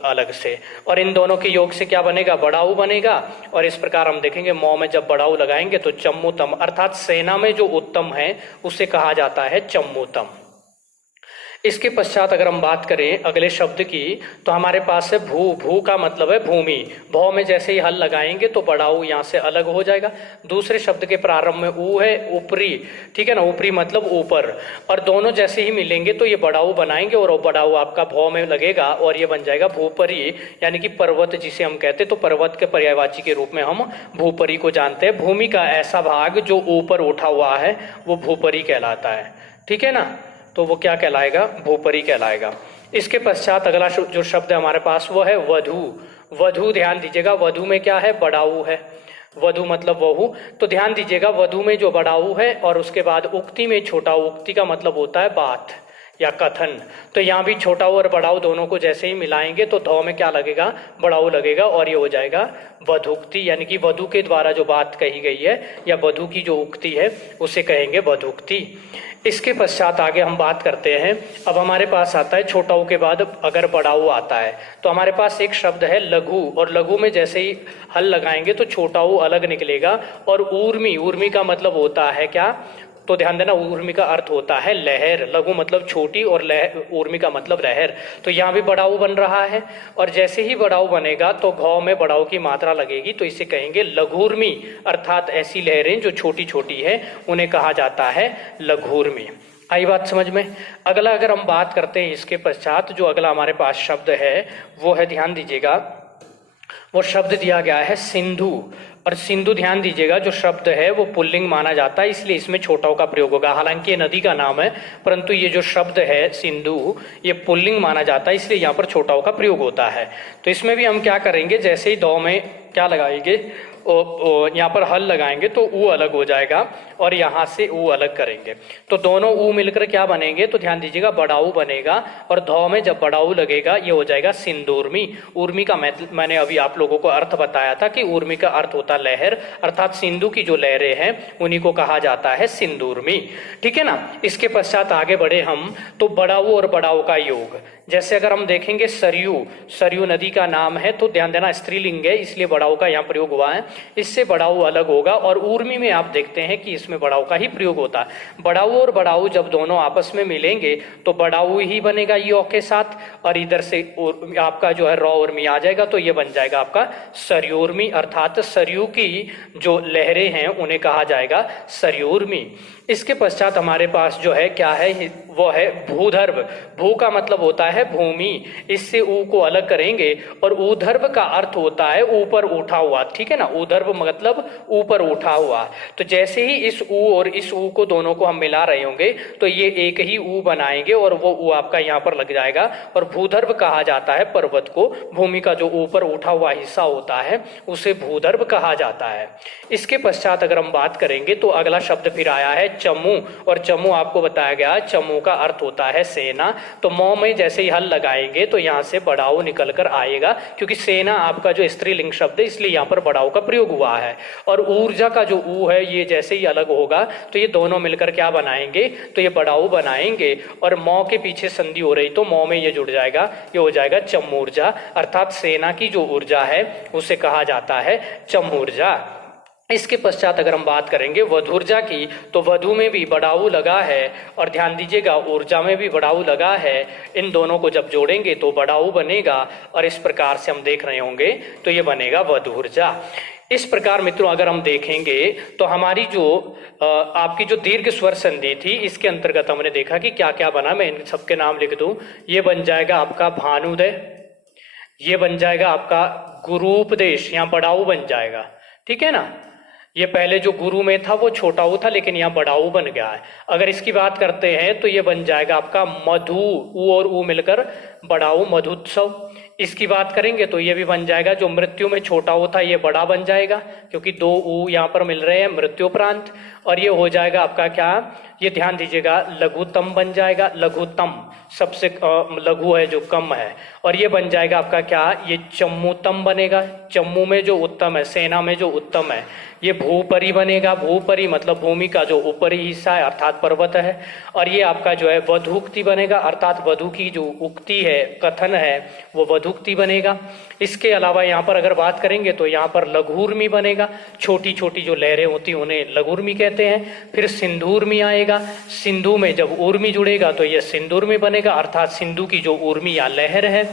अलग से। और इन दोनों के योग से क्या बनेगा, बड़ा ऊ बनेगा। और इस प्रकार हम देखेंगे मौ में जब बड़ा ऊ लगाएंगे तो चम्मूतम, अर्थात सेना में जो उत्तम है उसे कहा जाता है चम्मूतम। इसके पश्चात अगर हम बात करें अगले शब्द की तो हमारे पास है भू। भू का मतलब है भूमि। भौ में जैसे ही हल लगाएंगे तो बड़ा ऊ यहाँ से अलग हो जाएगा। दूसरे शब्द के प्रारंभ में ऊ है, ऊपरी, ठीक है ना, ऊपरी मतलब ऊपर। और दोनों जैसे ही मिलेंगे तो ये बड़ा ऊ बनाएंगे और बड़ा ऊ आपका भौ में लगेगा और ये बन जाएगा भूपरी, यानी कि पर्वत जिसे हम कहते हैं। तो पर्वत के पर्यायवाची के रूप में हम भूपरी को जानते हैं। भूमि का ऐसा भाग जो ऊपर उठा हुआ है वो भूपरी कहलाता है, ठीक है ना। तो वो क्या कहलाएगा, भूपरी कहलाएगा। इसके पश्चात अगला जो शब्द है हमारे पास वो है वधू। वधू ध्यान दीजिएगा, वधू में क्या है, बड़ाऊ है। वधू मतलब वहू। तो ध्यान दीजिएगा वधू में जो बड़ाऊ है और उसके बाद उक्ति में छोटा ऊ। उक्ति का मतलब होता है बात या कथन। तो यहाँ भी छोटा ऊ और बड़ाऊ दोनों को जैसे ही मिलाएंगे तो धौ में क्या लगेगा, बड़ाऊ लगेगा और ये हो जाएगा वधुक्ति, यानी कि वधु के द्वारा जो बात कही गई है या वधु की जो उक्ति है उसे कहेंगे वधुक्ति। इसके पश्चात आगे हम बात करते हैं। अब हमारे पास आता है छोटा ऊ के बाद अगर बड़ाऊ आता है तो हमारे पास एक शब्द है लघु। और लघु में जैसे ही हल लगाएंगे तो छोटा ऊ अलग निकलेगा। और ऊर्मी, ऊर्मी का मतलब होता है क्या, तो ध्यान देना ऊर्मी का अर्थ होता है लहर। लघु मतलब छोटी और लहर, ऊर्मी का मतलब लहर। तो यहाँ भी बड़ाऊ बन रहा है और जैसे ही बड़ाऊ बनेगा तो घौ में बड़ाऊ की मात्रा लगेगी तो इसे कहेंगे लघूर्मी, अर्थात ऐसी लहरें जो छोटी छोटी है उन्हें कहा जाता है लघूर्मी। आई बात समझ में। अगला अगर हम बात करते हैं इसके पश्चात जो अगला हमारे पास शब्द है वो है, ध्यान दीजिएगा, वो शब्द दिया गया है सिंधु। और सिंधु ध्यान दीजिएगा जो शब्द है वो पुल्लिंग माना जाता है, इसलिए इसमें छोटा ऊ का प्रयोग होगा। हालांकि ये नदी का नाम है, परंतु ये जो शब्द है सिंधु ये पुल्लिंग माना जाता है, इसलिए यहाँ पर छोटा ऊ का प्रयोग होता है। तो इसमें भी हम क्या करेंगे, जैसे ही दौ में क्या लगाएंगे, यहाँ पर हल लगाएंगे तो ऊ अलग हो जाएगा और यहाँ से ऊ अलग करेंगे तो दोनों ऊ मिलकर क्या बनेंगे, तो ध्यान दीजिएगा बड़ा ऊ बनेगा। और धौ में जब बड़ा ऊ लगेगा ये हो जाएगा सिंदूरमी। उर्मी का मैंने अभी आप लोगों को अर्थ बताया था कि उर्मी का अर्थ होता लहर, अर्थात सिंधु की जो लहरें हैं उन्हीं को कहा जाता है सिंदूरमी। ठीक है ना। इसके पश्चात आगे बढ़े हम तो बड़ा ऊ और बड़ा ऊ का योग। जैसे अगर हम देखेंगे सरयू, सरयू नदी का नाम है तो ध्यान देना स्त्रीलिंग है, इसलिए बड़ा ऊ का यहाँ प्रयोग हुआ है, इससे बड़ा ऊ अलग होगा। और ऊर्मी में आप देखते हैं कि इसमें बड़ा ऊ का ही प्रयोग होता है। बड़ा ऊ और बड़ा ऊ जब दोनों आपस में मिलेंगे तो बड़ा ऊ ही बनेगा यो के साथ, और इधर से आपका जो है रौ उर्मी आ जाएगा तो ये बन जाएगा आपका सरयूर्मी, अर्थात सरयू की जो लहरें हैं उन्हें कहा जाएगा सरयूर्मी। इसके पश्चात हमारे पास जो है क्या है, वो है भूधर्भ। भू का मतलब होता है भूमि, इससे ऊ को अलग करेंगे और ऊधर्भ का अर्थ होता है ऊपर उठा हुआ। ठीक है ना, ऊधर्भ मतलब ऊपर उठा हुआ। तो जैसे ही इस ऊ और इस ऊ को दोनों को हम मिला रहे होंगे तो ये एक ही ऊ बनाएंगे और वो ऊ आपका यहाँ पर लग जाएगा। और भूधर्भ कहा जाता है पर्वत को, भूमि का जो ऊपर उठा हुआ हिस्सा होता है उसे भूधर्भ कहा जाता है। इसके पश्चात अगर हम बात करेंगे तो अगला शब्द फिर आया है चमू। और चमू आपको बताया गया, चमू का अर्थ होता है सेना। तो मौ में जैसे ही हल लगाएंगे तो यहाँ से बड़ाऊ निकल कर आएगा, क्योंकि सेना आपका जो स्त्रीलिंग शब्द है इसलिए यहाँ पर बड़ाऊ का प्रयोग हुआ है। और ऊर्जा का जो ऊ है ये जैसे ही अलग होगा तो ये दोनों मिलकर क्या बनाएंगे, तो ये बड़ाऊ बनाएंगे। और मौ के पीछे संधि हो रही तो मौ में ये जुड़ जाएगा, ये हो जाएगा चमूर्जा, अर्थात सेना की जो ऊर्जा है उसे कहा जाता है चमूर्जा। इसके पश्चात अगर हम बात करेंगे वधूर्जा की तो वधु में भी बड़ाऊ लगा है और ध्यान दीजिएगा ऊर्जा में भी बड़ाऊ लगा है। इन दोनों को जब जोड़ेंगे तो बड़ाऊ बनेगा और इस प्रकार से हम देख रहे होंगे तो ये बनेगा वधूर्जा। इस प्रकार मित्रों अगर हम देखेंगे तो हमारी जो आपकी जो दीर्घ स्वर संधि थी इसके अंतर्गत हमने देखा कि क्या क्या बना। मैं इन सबके नाम लिख दूं, ये बन जाएगा आपका भानुदय, ये बन जाएगा आपका गुरूपदेश, यहाँ बड़ाऊ बन जाएगा। ठीक है ना, ये पहले जो गुरु में था वो छोटा ऊ था लेकिन यहाँ बड़ाऊ बन गया है। अगर इसकी बात करते हैं तो ये बन जाएगा आपका मधु, ऊ और ऊ मिलकर बड़ाऊ मधुत्सव। इसकी बात करेंगे तो ये भी बन जाएगा, जो मृत्यु में छोटा ऊ था ये बड़ा बन जाएगा क्योंकि दो ऊ यहाँ पर मिल रहे हैं मृत्युपरांत। और ये हो जाएगा आपका क्या, ये ध्यान दीजिएगा लघुतम बन जाएगा, लघुतम सबसे लघु है जो कम है। और ये बन जाएगा आपका क्या, ये चम्मूतम बनेगा, चम्मू में जो उत्तम है, सेना में जो उत्तम है। ये भूपरि बनेगा, भूपरि मतलब भूमि का जो ऊपरी हिस्सा है अर्थात पर्वत है। और ये आपका जो है वधुक्ति बनेगा, अर्थात वधु की जो उक्ति है, कथन है, वो वधुक्ति बनेगा। इसके अलावा यहाँ पर अगर बात करेंगे तो यहाँ पर लघुर्मी बनेगा, छोटी छोटी जो लहरें होती हैं उन्हें लघुर्मी कहते हैं। फिर सिंधूर्मी आएगा, सिंधु में जब ऊर्मी जुड़ेगा तो ये सिंधुर्मी बनेगा, अर्थात सिंधु की जो ऊर्मी या लहर है।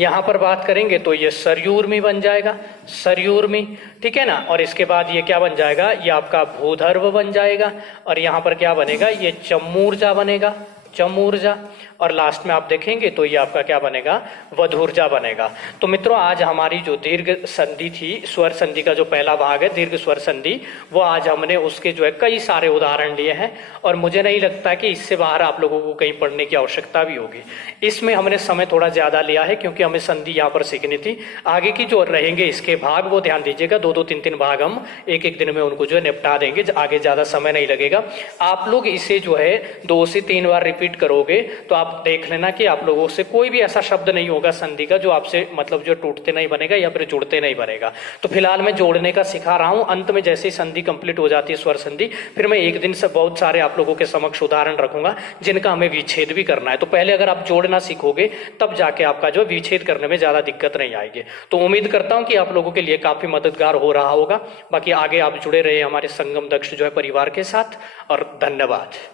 यहाँ पर बात करेंगे तो ये सरयूर्मी बन जाएगा, सरयूर्मी। ठीक है ना। और इसके बाद ये क्या बन जाएगा, ये आपका भूधर्व बन जाएगा। और यहाँ पर क्या बनेगा, ये चमूर्जा बनेगा, चमूर्जा। और लास्ट में आप देखेंगे तो ये आपका क्या बनेगा, वधूर्जा बनेगा। तो मित्रों आज हमारी जो दीर्घ संधि थी, स्वर संधि का जो पहला भाग है दीर्घ स्वर संधि, वो आज हमने उसके जो है कई सारे उदाहरण लिए हैं। और मुझे नहीं लगता कि इससे बाहर आप लोगों को कहीं पढ़ने की आवश्यकता भी होगी। इसमें हमने समय थोड़ा ज़्यादा लिया है क्योंकि हमें संधि यहाँ पर सीखनी थी। आगे की जो रहेंगे इसके भाग वो ध्यान दीजिएगा, 2-2, 3-3 भाग हम एक एक दिन में उनको जो है निपटा देंगे, आगे ज़्यादा समय नहीं लगेगा। आप लोग इसे जो है 2 से 3 बार रिपीट करोगे तो आप देख लेना कि आप लोगों से कोई भी ऐसा शब्द नहीं होगा संधि का जो आपसे मतलब जो टूटते नहीं बनेगा या फिर जुड़ते नहीं बनेगा। तो फिलहाल मैं जोड़ने का सिखा रहा हूं, अंत में जैसे ही संधि कंप्लीट हो जाती है स्वर संधि, फिर मैं एक दिन से बहुत सारे आप लोगों के समक्ष उदाहरण रखूंगा जिनका हमें विच्छेद भी करना है। तो पहले अगर आप जोड़ना सीखोगे तब जाके आपका जो विच्छेद करने में ज्यादा दिक्कत नहीं आएगी। तो उम्मीद करता हूं कि आप लोगों के लिए काफी मददगार हो रहा होगा। बाकी आगे आप जुड़े रहे हमारे संगम दक्ष जो है परिवार के साथ, और धन्यवाद।